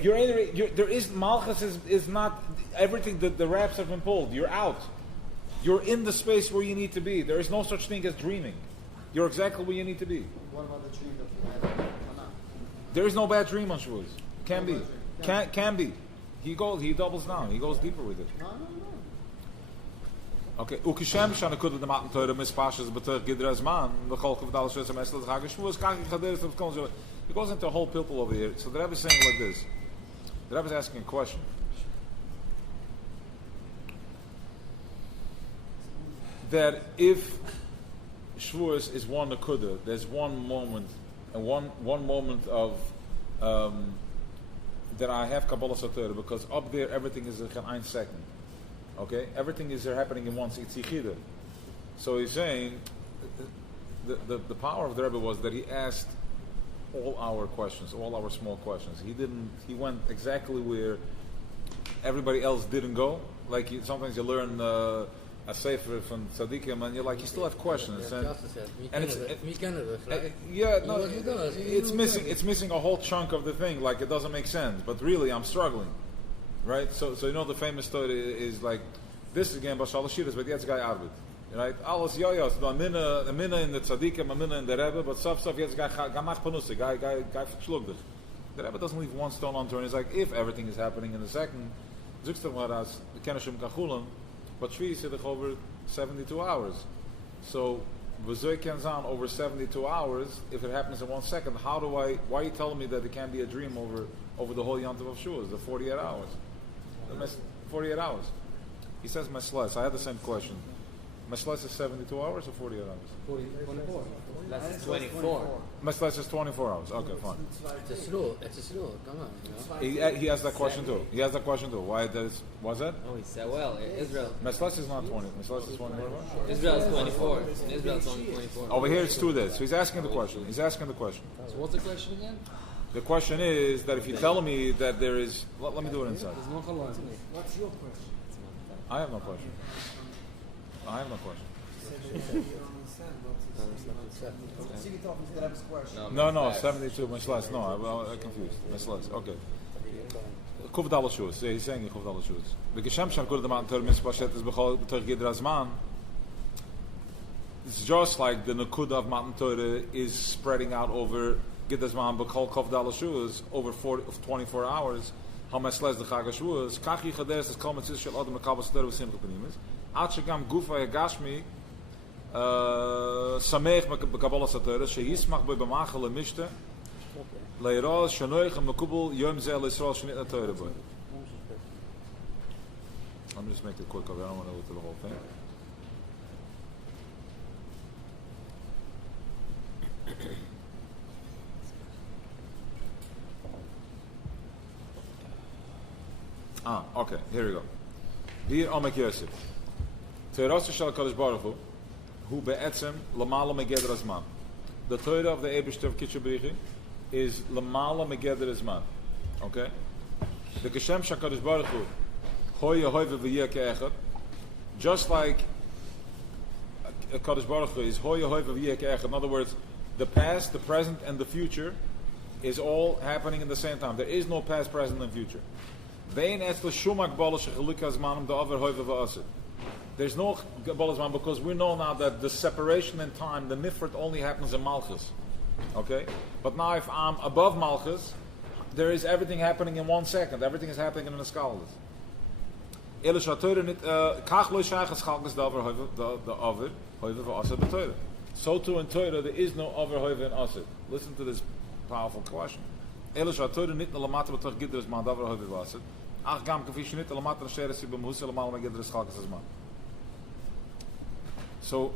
You're in reality. There is malchus is not everything. The wraps have been pulled. You're out. You're in the space where you need to be. There is no such thing as dreaming. You're exactly where you need to be. What about the dream that you had? There is no bad dream on Shavuos. Can be. Can be. He doubles down. He goes deeper with it. No. Okay. Ukishem shana kuda the Matan Torah mispashas b'tach gidra zman v'chol kavdal shesam esel chag Shavuos kach chaderes of kol. He goes into a whole pilpul over here. So the Rebbe is saying like this. The Rebbe is asking a question. That if Shavuos is one nakuda, there's one moment, and one moment of that I have Kabbalah Satorah, because up there everything is in ein second. Okay, everything is there happening in once. It's yichida. So he's saying the power of the Rebbe was that he asked all our questions, all our small questions. He went exactly where everybody else didn't go. Like sometimes you learn a sefer from tzaddikim, and you're like, you still have questions. And it's it's missing a whole chunk of the thing. Like it doesn't make sense. But really, I'm struggling, right? So you know the famous story is like this again, Bashal Shiras, but jetzt guy Arbeit. Right? Alles yoyos, a minna in the tzaddikim, a minna in the Rebbe, but stuff, jetzt guy gamach panusse, guy verschlug dich. The Rebbe doesn't leave one stone unturned. It's like, if everything is happening in the second, Zukstach Maras, the Kenashim Kachulam, but Shvi said over 72 hours. So, V'zoy Kenzan over 72 hours, if it happens in 1 second, why are you telling me that it can't be a dream over the whole Yantav of Shuas, the 48 hours? 48 hours. He says, Mesles, I had the same question. Mesles is 72 hours or 48 hours? 24. That's 24. Mesles is 24 hours. Okay, fine. It's a slow. Come on. You know? He has that question too. Why was that? Oh, he said, well, Israel. Mesles is not 20. Mesles is 24. Israel is 24. Israel is only 24. Over here it's 2 days. So he's asking the question. So what's the question again? The question is that if you're telling me that there is... Let me do it inside. There's no halal. What's your question? I have no question. You don't understand what's it off into the Rebbe's question. No, 72, Mesles. No, I'm confused. Mesles, okay. Kuf Dal Shus. He's saying Kuf Dal Shus. The Geshem Shem Kur the Matan Torah Mispashet is Bechol B'Torch Gidra Zman. It's just like the Nakuda of Matan Torah is spreading out over Gidra Zman B'Chol Kuf Dal Shus over 24 hours. How Mesles the Chag HaShavuos. Kach Yichaderes is Kol Mitzvah Shel Adam Mekabel Seder V'Simcha Penimis. Ad Shegam Gufa Yagashmi Sameich B'Kabbalas HaTorah Sheyismach B'I B'Machal L'Mishta Le'Yirah Shanoich M'Mekubel Yom Zeh L'Yisrael Shnit HaTorah B'I. Let me just make it quick, I don't want to look through the whole thing. Okay, here we go. Here Omek Yosef. Teirasa Shal Kadosh Baruch Hu be'etzem lamala megeder azman. The Torah of the Eibishter of Kitcher B'richi is lamala megeder azman. Okay? The Geshem Shal Kadosh Baruch Hu hoye hoye v'yeh ke'echad. Just like Kadosh Baruch Hu is hoye hoye v'yeh ke'echad. In other words, the past, the present, and the future is all happening in the same time. There is no past, present, and future. There's no Gabbalazman because we know now that the separation in time, the nifrit, only happens in Malchus. Okay? But now if I'm above Malchus, there is everything happening in 1 second. Everything is happening in the Skalas. So too in Torah, there is no over hoive in Asid. Listen to this powerful question. Ach gam kafir shnit la matra shere si b'mhus la mal maged reschakas azman. So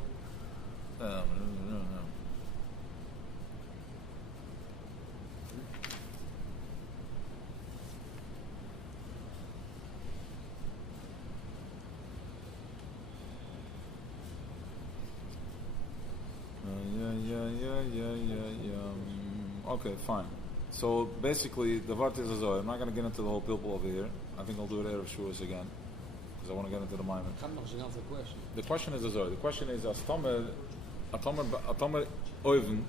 okay, fine. So basically, the Vart is Azor. I'm not going to get into the whole pilpul over here. I think I'll do it Erev Shuas again, because I want to get into the Maimon. The question is Azor. The question is, Atomer Oiven,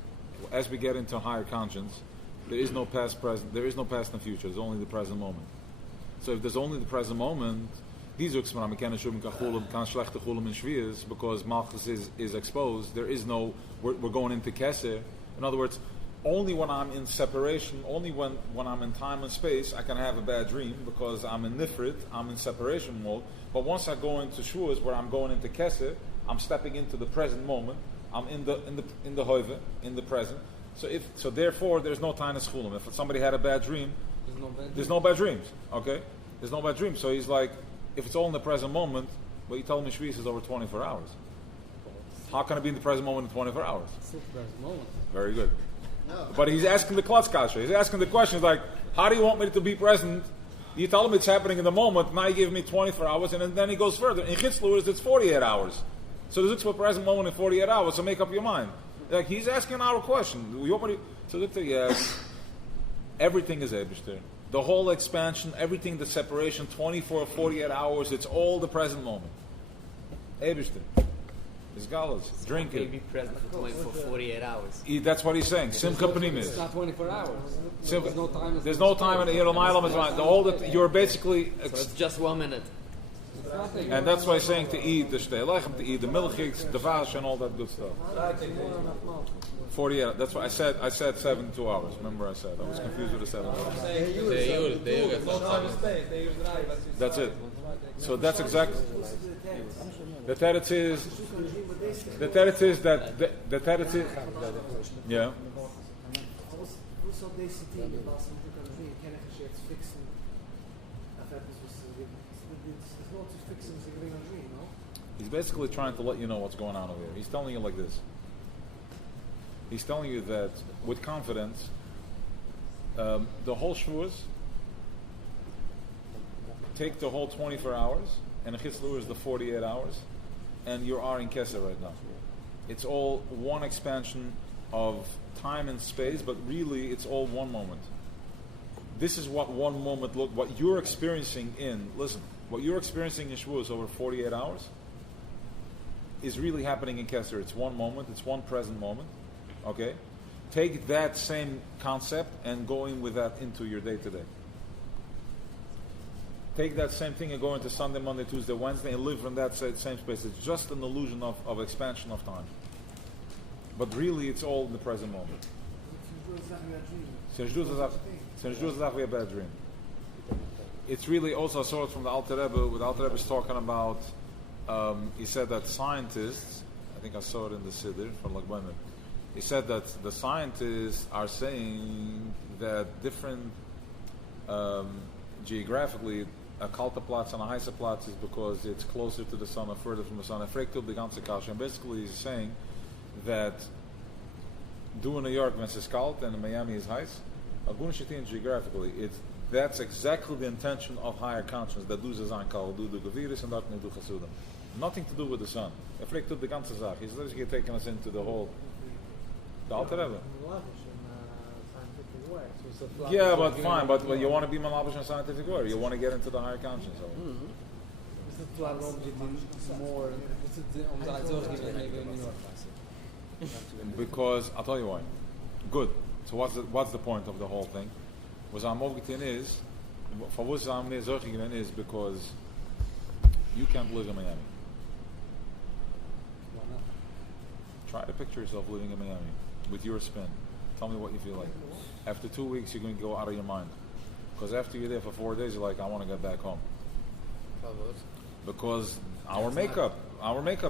as we get into higher conscience, there is no past, present, there is no past and future, there's only the present moment. So if there's only the present moment, because Malchus is exposed, there is no, we're going into Keser. In other words, only when I'm in separation, only when I'm in time and space, I can have a bad dream because I'm in Nifrit, I'm in separation mode. But once I go into Shuas, where I'm going into Keser, I'm stepping into the present moment. I'm in the Hoive, in the present. So therefore, there's no time in Schulim. If somebody had a bad dream, there's no bad dreams. Okay, there's no bad dreams. So he's like, if it's all in the present moment, well, you tell me Shvis is over 24 hours. How can it be in the present moment in 24 hours? It's the present moment. Very good. No. But he's asking the klutz kasha. He's asking the questions like, how do you want me to be present? You tell him it's happening in the moment, now you give me 24 hours, and then he goes further. In Chitzluis, it's 48 hours. So there's for present moment in 48 hours, so make up your mind. Like, he's asking our question. So look, yes, everything is Eibishter. The whole expansion, everything, the separation, 24, 48 hours, it's all the present moment. Eibishter. It's galas. Drink Maybe it. be present for 48 hours. That's what he's saying. Simcha It's pnimis. not 24 hours. Simcha. There's no time. There's no time in the Yeromailam is right. The whole that you're basically, So it's just 1 minute. and that's why he's saying to eat the shtei lechem, to eat the milchiks, the vash, and all that good stuff. 48. That's why I said 72 hours. Remember I said I was confused with the 7 hours. That's it. So that's exactly. The teretz is that the teretz is. Yeah. Hoezo deze team in plaats van natuurlijk aan de ken ik als je het fixen. Dat heb je it's not to fix them, it's a dream, no? He's basically trying to let you know what's going on over here. He's telling you like this. He's telling you that with confidence, the whole shvuas, take the whole 24 hours, and the chitzlu is the 48 hours, and you are in Kesser right now. It's all one expansion of time and space, but really it's all one moment. This is what one moment what you're experiencing what you're experiencing in Shavuos over 48 hours is really happening in Kesser. It's one moment, it's one present moment. Okay? Take that same concept and go in with that into your day to day. Take that same thing and go into Sunday, Monday, Tuesday, Wednesday and live in that same space. It's just an illusion of expansion of time. But really it's all in the present moment. It's a bad dream. It's really also, I saw it from the Alter Rebbe, what the Alter Rebbe is talking about. He said that scientists, I think I saw it in the Siddur from Lagbanim. He said that the scientists are saying that different, geographically, a Kaltaplatz and a Heisaplatz is because it's closer to the sun or further from the sun. And basically he's saying that do in New York when it's cold and in Miami is heiß, geographically, that's exactly the intention of higher consciousness, that do sein kal, do the Gaviris and that do Chassudim. Nothing to do with the sun. He's literally taking us into the whole. The Alter Rebbe. Yeah, but fine, but you want to be malavish in scientific way. You want to get into the higher consciousness. Because I'll tell you why. Good. So what's the point of the whole thing? Was I'm is for what I'm is because you can't live in Miami. Why not? Try to picture yourself living in Miami with your spin. Tell me what you feel like. After 2 weeks, you're going to go out of your mind. Because after you're there for 4 days, you're like, I want to get back home. Because our makeup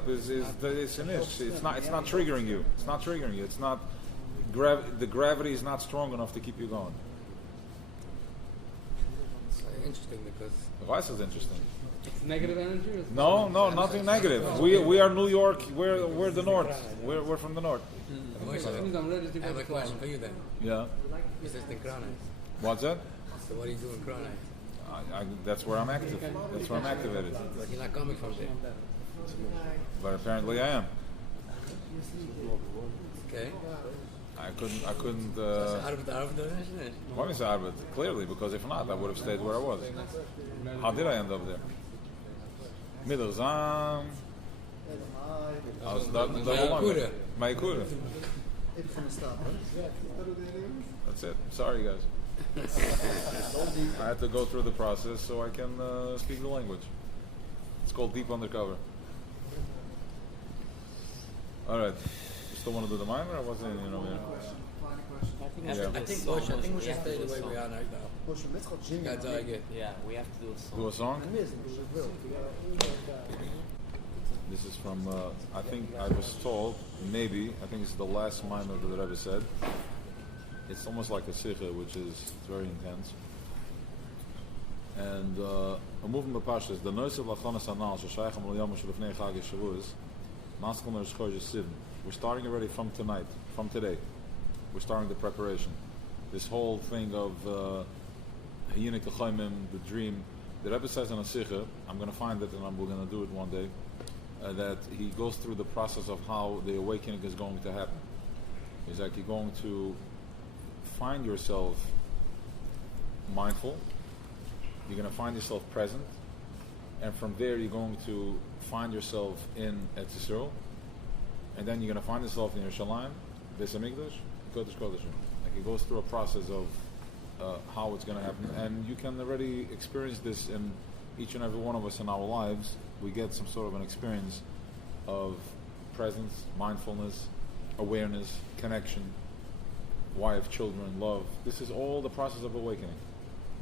is it's an ish. It's not triggering you. It's not triggering you. It's not the gravity is not strong enough to keep you going. It's interesting because The Weisz is interesting. It's negative energy? Or No, nothing negative. We are New York. We're the north. We're from the north. I'm ready to I go have a to question for you then. Yeah. Is this in Kronite? What's that? So what do you do in Kronite? That's where I'm active. That's where I'm activated. But you're not coming from there. But apparently I am. Okay. I couldn't. Why is Arbet? Clearly, because if not, I would have stayed where I was. How did I end up there? Middlezam. I was double longer. Maikura. That's it. Sorry, guys. I had to go through the process so I can speak the language. It's called deep undercover. All right. You still want to do the mimer, or what's in? I think we should stay the way we are right now. That's all I get. Yeah, we have to do a song. Do a song? This is from, I think I was told, maybe, I think it's the last mimer that the Rebbe said. It's almost like a sikha, which is very intense. And a movement of Pashas, the Noise of Lachonas Anal, Shashayacham L'Yom Shalifnei Chag Shavuos, Maskal Nereshchosh Sivn. We're starting already from tonight, from today. We're starting the preparation. This whole thing of Hayinik L'Chaimim, the dream. The Rebbe says in a sikha, I'm going to find it and we're going to do it one day, that he goes through the process of how the awakening is going to happen. He's like, you're going to find yourself mindful. You're going to find yourself present. And from there, you're going to find yourself in Eretz Yisrael. And then you're going to find yourself in Yerushalayim, Beis HaMikdash, Kodesh Kodeshim. Like it goes through a process of how it's going to happen. And you can already experience this in each and every one of us in our lives. We get some sort of an experience of presence, mindfulness, awareness, connection, wife, children, love. This is all the process of awakening.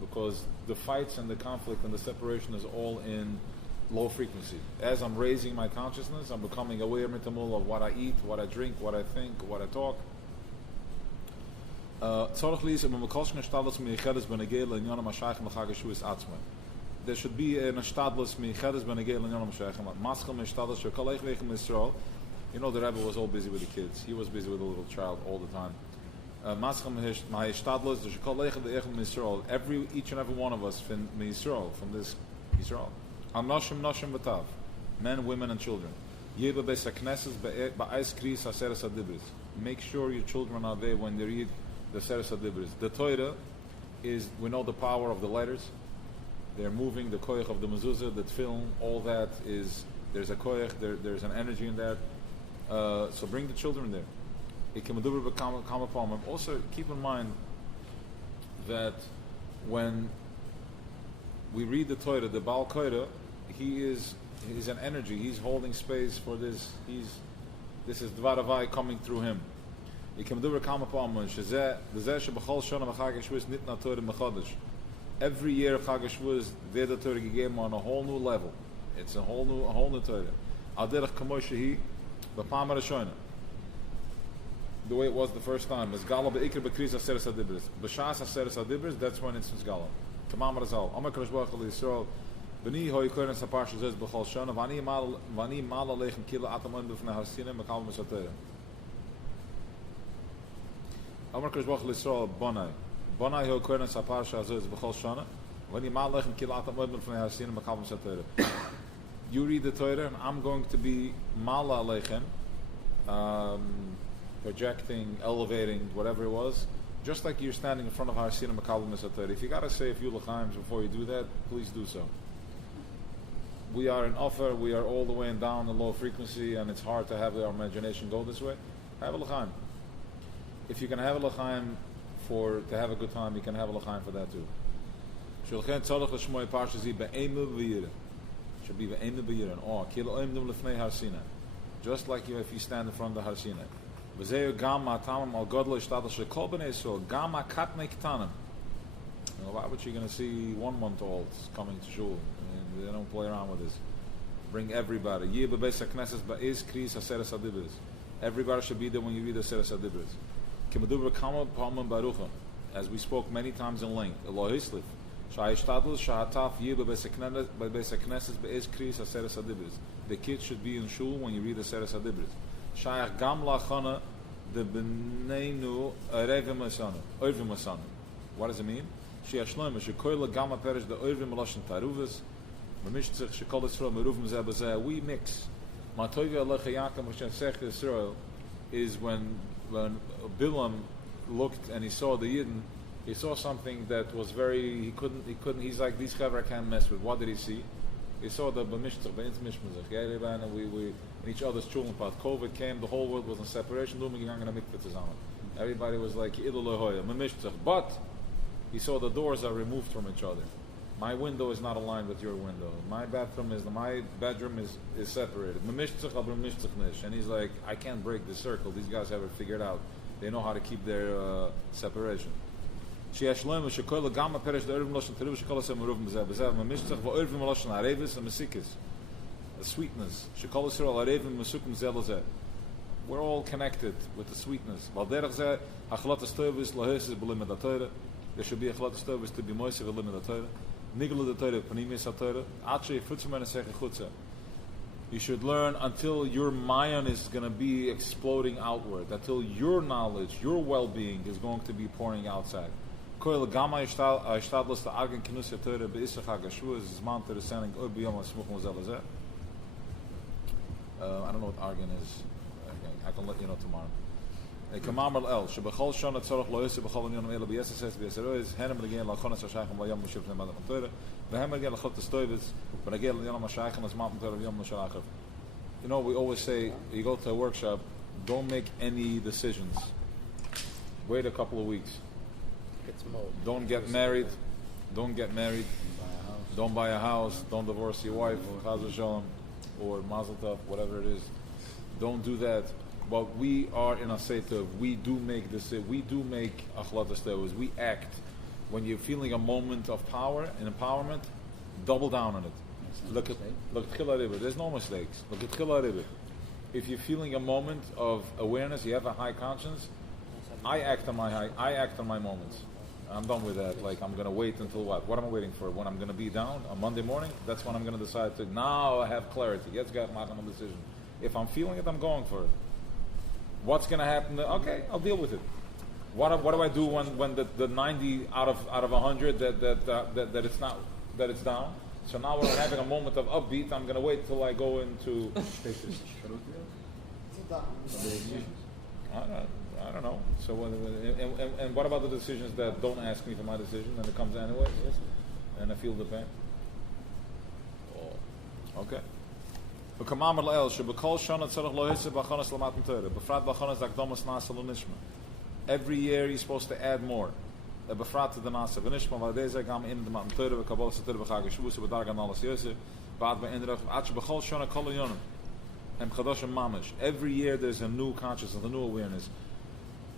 Because the fights and the conflict and the separation is all in low frequency. As I'm raising my consciousness, I'm becoming aware of what I eat, what I drink, what I think, what I talk. There should be an ashtadlus meichedes benegel l'nyon ha'mashiach. Maschel meishtadlus shekolech veichem Yisrael. You know the Rebbe was all busy with the kids. He was busy with the little child all the time. Maschel meishtadlus shekolech veichem Yisrael. Each and every one of us from Yisrael, from this Yisrael. Anoshim noshim b'tav, men, women, and children. Yeba beis hakneses ba'ais kris haseres hadibris. Make sure your children are there when they read the seres hadibris. The Torah is, we know the power of the letters. They're moving the koyach of the mezuzah, the tefillin, all that is, there's a koyach, there's an energy in that. So bring the children there. It can come upon them. Also, keep in mind that when we read the Torah, the Baal Koyra, he's an energy. He's holding space for this. This is Dvar Havai coming through him. It can come upon them. Every year of Chag HaShavuos, the Torah gegeben on a whole new level. It's a whole new Torah. Aderech Kamoshehi, b'pam harashona. The way it was the first time. It's Gala be'ikr b'kriz haseres hadibris. B'shas haseres hadibris, that's when it's Gala. Kamam Razal. Amar Kadosh Baruch Hu Yisrael. B'ni hoi koyren sapar shazez b'chol shona. V'ani mal aleichem kila atamon b'fnei harsinim mekal m'satera. Amar Kadosh Baruch Hu Yisrael. Bonai. Bonai hoi koyren sapar shazez b'chol shona. V'ani mal aleichem kila atamon b'fnei harsinim mekal m'satera. You read the Torah, and I'm going to be mala aleichem, projecting, elevating, whatever it was, just like you're standing in front of Har Sinai Makalim Esatayr. If you got to say a few l'chaims before you do that, please do so. We are in offer, we are all the way down in low frequency, and it's hard to have our imagination go this way. Have a l'chaim. If you can have a l'chaim to have a good time, you can have a l'chaim for that too. Shulchan tzorach l'shmoy parsha zi be'emu v'yireh. Should be ve'emu b'yirin. Oh, kilo oimdim lefnei Har Sinai. Just like if you stand in front of the Har Sinai. V'zeu gam ma'atamim al godlo ishtadl shekol b'nei Yisrael gam ma'katnei ketanim. Why would you going to see 1 month olds coming to shul? And they don't play around with this. Bring everybody. Yeh bebeis hakneses ba'ez kris haseres hadibris. Everybody should be there when you read the Seres hadibris. Kimeduber kama pa'amim barucha. As we spoke many times in length. Elo hislif. The kids should be in shul when you read the Seres Hadibris. Shayach gam lachana the b'neinu erevim asanu. What does it mean? Sheyashloim shekoyle gam perish the erevim lashon taruvas. B'mishtzich shekol Yisrael meruvim zeh b'zeh. We mix. Matovi alecha Yaakov Moshe Sech Yisrael is when Bilam looked and he saw the Yidden. He saw something that was he couldn't, he's like, these chavra I can't mess with. What did he see? He saw the b'mishtzach, b'intzmishmazach, and we in each other's chulin path. COVID came, the whole world was in separation, everybody was like, but he saw the doors are removed from each other. My window is not aligned with your window. My bedroom is separated. And he's like, I can't break the circle. These guys have it figured out. They know how to keep their separation. The sweetness. We're all connected with the sweetness. There should be a chalatas tovus to be Moshe v'limit HaTorah. Nigla the Torah p'nimis HaTorah. Atzei futzman esech chutza. You should learn until your mayan is going to be exploding outward, until your knowledge, your well-being is going to be pouring outside. I don't know what argan is. I can let you know tomorrow. Kamamar El, Shebachol Shona Tzorach Lo Yosef B'chol Unyon Elo B'Yeses B'Yeseroiz, Hanem Regein Lachonas HaShaychim V'Yom Moshe B'nei Matan Torah, V'hem Regein Lachot Testoivis, V'Regein L'Yom HaShaychim As Matan Torah V'Yom Moshe Achav. You know, we always say, you go to a workshop, don't make any decisions. Wait a couple of weeks. Don't get married. Don't get married. Don't buy a house. Don't divorce your wife, Chaz v'Shalom, or Mazel Tov, whatever it is. Don't do that. But we are in a state of, we do make achlatas tevus. We act. When you're feeling a moment of power and empowerment, double down on it. Look at Tchila Ribbit. There's no mistakes. Look at Tchila Ribbit. If you're feeling a moment of awareness, you have a high conscience. I act on my moments. I'm done with that. Like, I'm going to wait until what? What am I waiting for? When I'm going to be down on Monday morning? That's when I'm going to decide to. Now I have clarity. Jetzt got my decision. If I'm feeling it, I'm going for it. What's going to happen? Okay, I'll deal with it. What do I do when the 90 out of 100 that it's down? So now when I'm having a moment of upbeat, I'm going to wait till I go into. I don't know. So and what about the decisions that don't ask me for my decision and it comes anyway, and I feel the pain? Okay. Every year he's supposed to add more. Every year there's a new consciousness, a new awareness.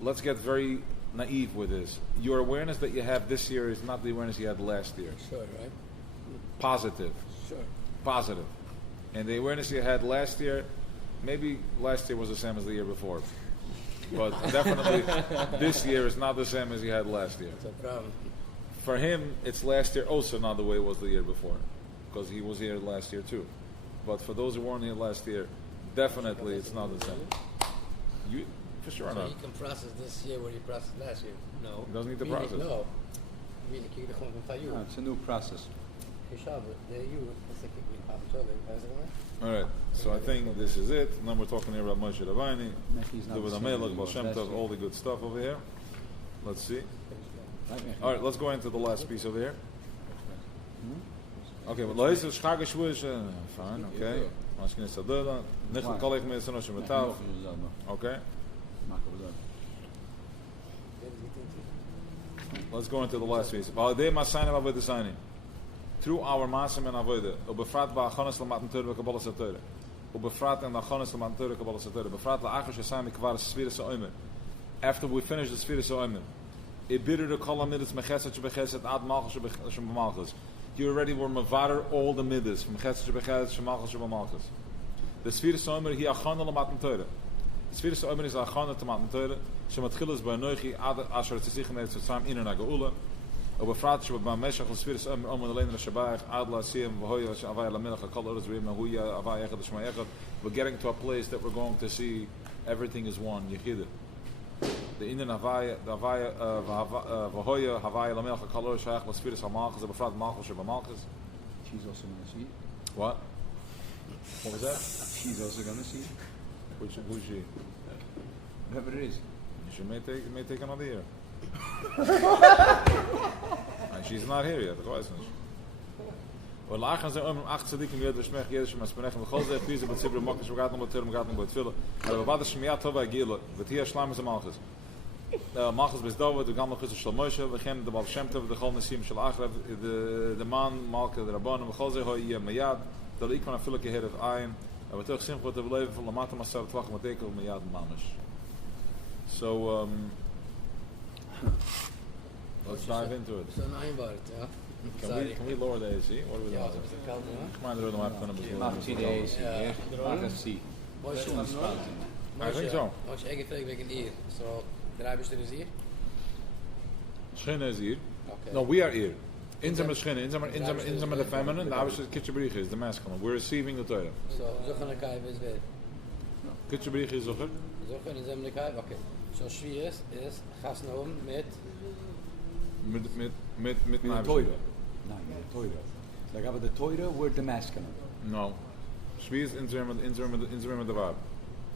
Let's get very naive with this. Your awareness that you have this year is not the awareness you had last year. Sure, right? Positive. Sure. Positive. And the awareness you had last year, maybe last year was the same as the year before. But definitely this year is not the same as you had last year. That's a problem. For him, it's last year also not the way it was the year before. Because he was here last year too. But for those who weren't here last year, definitely it's not the same. You, for sure So not. you can process this year what you processed last year. No. He doesn't need to Meaning, process. No. Meaning, you gewoon van tayu. No, it's a new process. Alright, so I think this is it. Now we're talking here about Moshe Rabbeinu, He's not the the same Melech, as he Baal was Shem last Tov, year. all the good stuff over here. Let's see. Right, Mechi? Alright, let's go into the last piece over here. Hmm? Okay, but Lois is Chag Shvush, fine, okay. Mashkin Sadela, Nichel Kolech Me'esanosh Metav. Okay, let's go into the last piece. V'alidei Masayim Avodah Zayin. Through our Masim and Avodah, ubefrat ba'achonis l'matan Torah v'kabbalas haTorah, ubefrat and achonis l'matan Torah v'kabbalas haTorah, ubefrat la'achar shesayim mikvar sfiras ha'omer. After we finish the sfiras ha'omer, ibiru the kol ha'midas mechesed shebechesed ad malchus sheb'malchus. You already were mavader all the midas from chesed shebechesed shemalchus sheb'malchus. The sfiras ha'omer hi achana l'matan Torah. The sfiras ha'omer is achana to matan Torah. Shematchilas ba'anoichi ad asher tzichem eretz tzam iner naga'ula. We're getting to a place that we're going to see everything is one. Yechida. The Indian Havaya, the Havaya, Vahoya, Havaya, Lamelcha, Kalor, Shach, Lasfiris, Hamalchas, the Befrat, Malchus, Shabamalchus. She's also going to see it. What? What was that? She's also going to see it. Who's she? Whoever it is. She may take another year. And she's not here yet, the weiß nicht. Well, lachen ze 8 tzadikim jeder schmech jeder shmas sprechen wir gold fiese mit sibre makes wir gaten mit term gaten mit fille aber was das schmiat tova gile wird hier schlamen ze malches malches bis da wird gamme gus shel Moshe we gem de Baal Shem Tov de golden sim shel agrav de man malke de rabban we gold ze hoye mayad dat ik van a fille keer of ayn en we toch zien wat de leven van lamata masar twach met ekel mayad mamish. So let's dive into it. So an einwort, ja. Can we lower the AC? What are we doing? Ja, dat is koud, ja. Come on, they're going to Mag zie de AC, Ja. Mag het zien. Moshe, I think so. Moshe, ik heb wegen hier. So, drei bist du hier? Schine is here. Okay. No, we are here. Inzama Schine, Inzama the feminine, the Abish Kitchabrich is the masculine. We're receiving the Torah. So, zo gaan elkaar is weer. Kitchabrich is over. Zo gaan ze elkaar, oké. So, Shvius is gasnoom met Met de Torah. No, met de Torah. Dan gaan we de Torah wordt de masculine. No. Shvi is Inzama the Vab.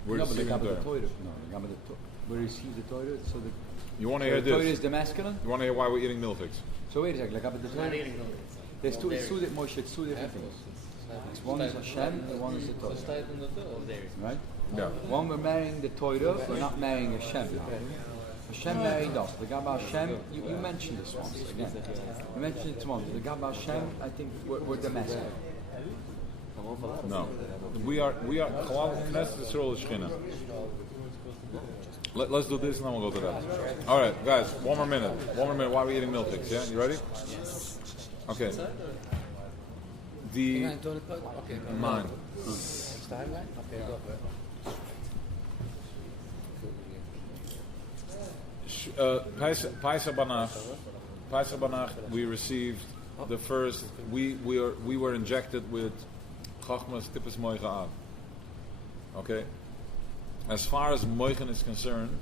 We're No, but dan receiving gaan the we de Torah. Torah. No, dan gaan we de Torah. we receive the Torah. So the You want to hear Torah this? is the masculine. You want to hear why we're eating milchiks? So wait a second. Like, but the Not Torah. eating milk. There's two. It's two. Moshe. It's two different things. One is Hashem and one is the Torah. Right? Yeah. One we're marrying the Torah. We're not marrying Hashem now. Hashem married us. The Gabba Hashem. You mentioned this once again. You mentioned it once. The Gabba Hashem. I think we're the masculine. No. We are Chalal Knesset Yisrael Shechina. Let's do this and then we'll go to that. All right, guys, one more minute. Why are we eating milchiks? Yeah, you ready? Yes. Okay. You want to do it? Okay, go. Mine. Next time, right? Okay, go for it. Paisa Banach, we received the first. We were injected with Chachmas Tippes Moicha Av. Okay. As far as Moichen is concerned,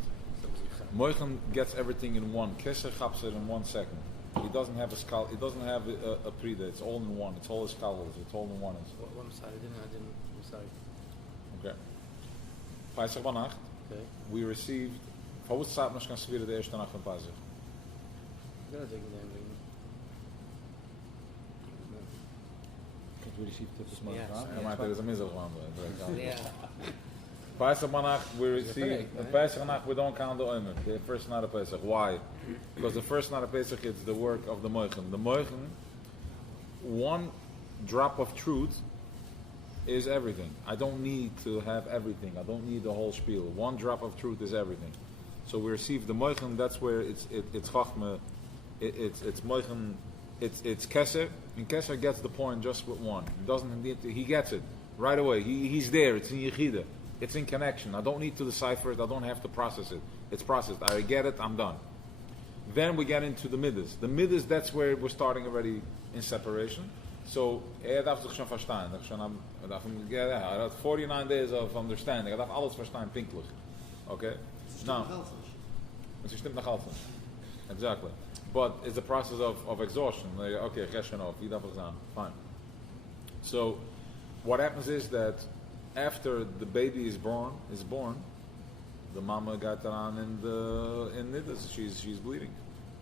Moichen gets everything in one. Keser chaps it in 1 second. He doesn't have a skal. He doesn't have a prida. It's all in one. It's all his kalos. It's all in one. I'm sorry, I'm sorry. Okay. Pesach Banacht. Okay. We received. Van wat staat nog kan zweren de eerste nacht van Pesach? I'm gonna take it down. Because we received the Yes. Ja, maar het is een missel gewoon. Yeah. Pesach Banacht, we received. Pesach Banacht, we don't count the Omer. The first night of Pesach. Why? Because the first night of Pesach is the work of the Moichen. The Moichen, one drop of truth is everything. I don't need to have everything. I don't need the whole spiel. One drop of truth is everything. So we receive the Moichen. That's where it's Chachma. It's Moichen. It's Keser. And Keser gets the point just with one. He doesn't need to, he gets it right away. He's there. It's in Yechida. It's in connection. I don't need to decipher it. I don't have to process it. It's processed. I get it. I'm done. Then we get into the Midas. The Midas, that's where we're starting already in separation. So, darf sich schon verstehen. Hij had 49 days of understanding. Hij darf alles verstaan, pinklich. Okay? Now, het stimmt nog altijd. Exactly. But it's a process of exhaustion. Like, okay, gestion off. Wie darf het aan? Fine. So, what happens is that after the baby is born, the mama got on in Nidus. She's bleeding.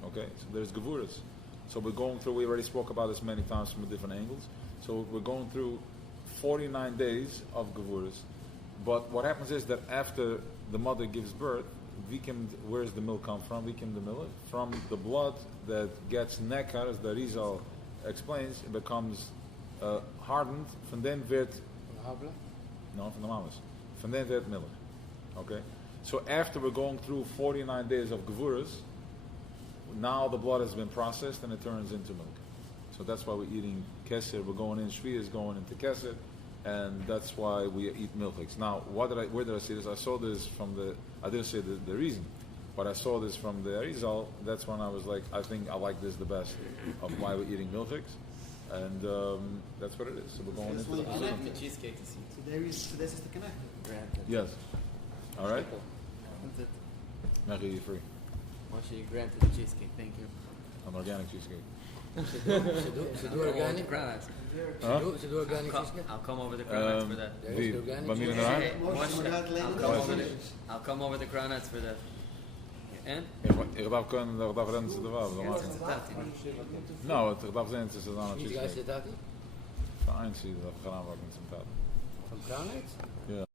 Okay, so there's Gevuras. So we're going through. We already spoke about this many times from different angles. So we're going through 49 days of Gevuras. But what happens is that after the mother gives birth, where does the milk come from? The milk from the blood that gets nekar, as the Rizal explains, it becomes hardened. Van den wird no, from the mamas. Van den wird milk. Okay. So after we're going through 49 days of Gevuras, now the blood has been processed and it turns into milk. So that's why we're eating keser. We're going in, Shvi is going into keser, and that's why we eat milchiks. Now, where did I see this? I saw this from I didn't say the reason, but I saw this from the Arizal. That's when I was like, I think I like this the best of why we're eating milchiks. And that's what it is. So we're going into I the love the cheesecake to see. So this is the connector. Granted. Yes. All right. Granted. Maggie, you're free. Moshe, you granted the cheesecake. Thank you. An organic cheesecake. Ze doen organic. Huh? Ze doen organic cheesecake. I'll come over the cronuts for that. There is the organic Bij mij cheesecake. eruit? Hey, Moshe, I'll come over the cronuts for that. And? Ik dacht rennen ze er wel. Nou, ik dacht zijn ze dan een Wie guys cheesecake. zit dat? Vereint zie je dat we gaan aanwerken met zijn taal. From Crown Heights? Ja.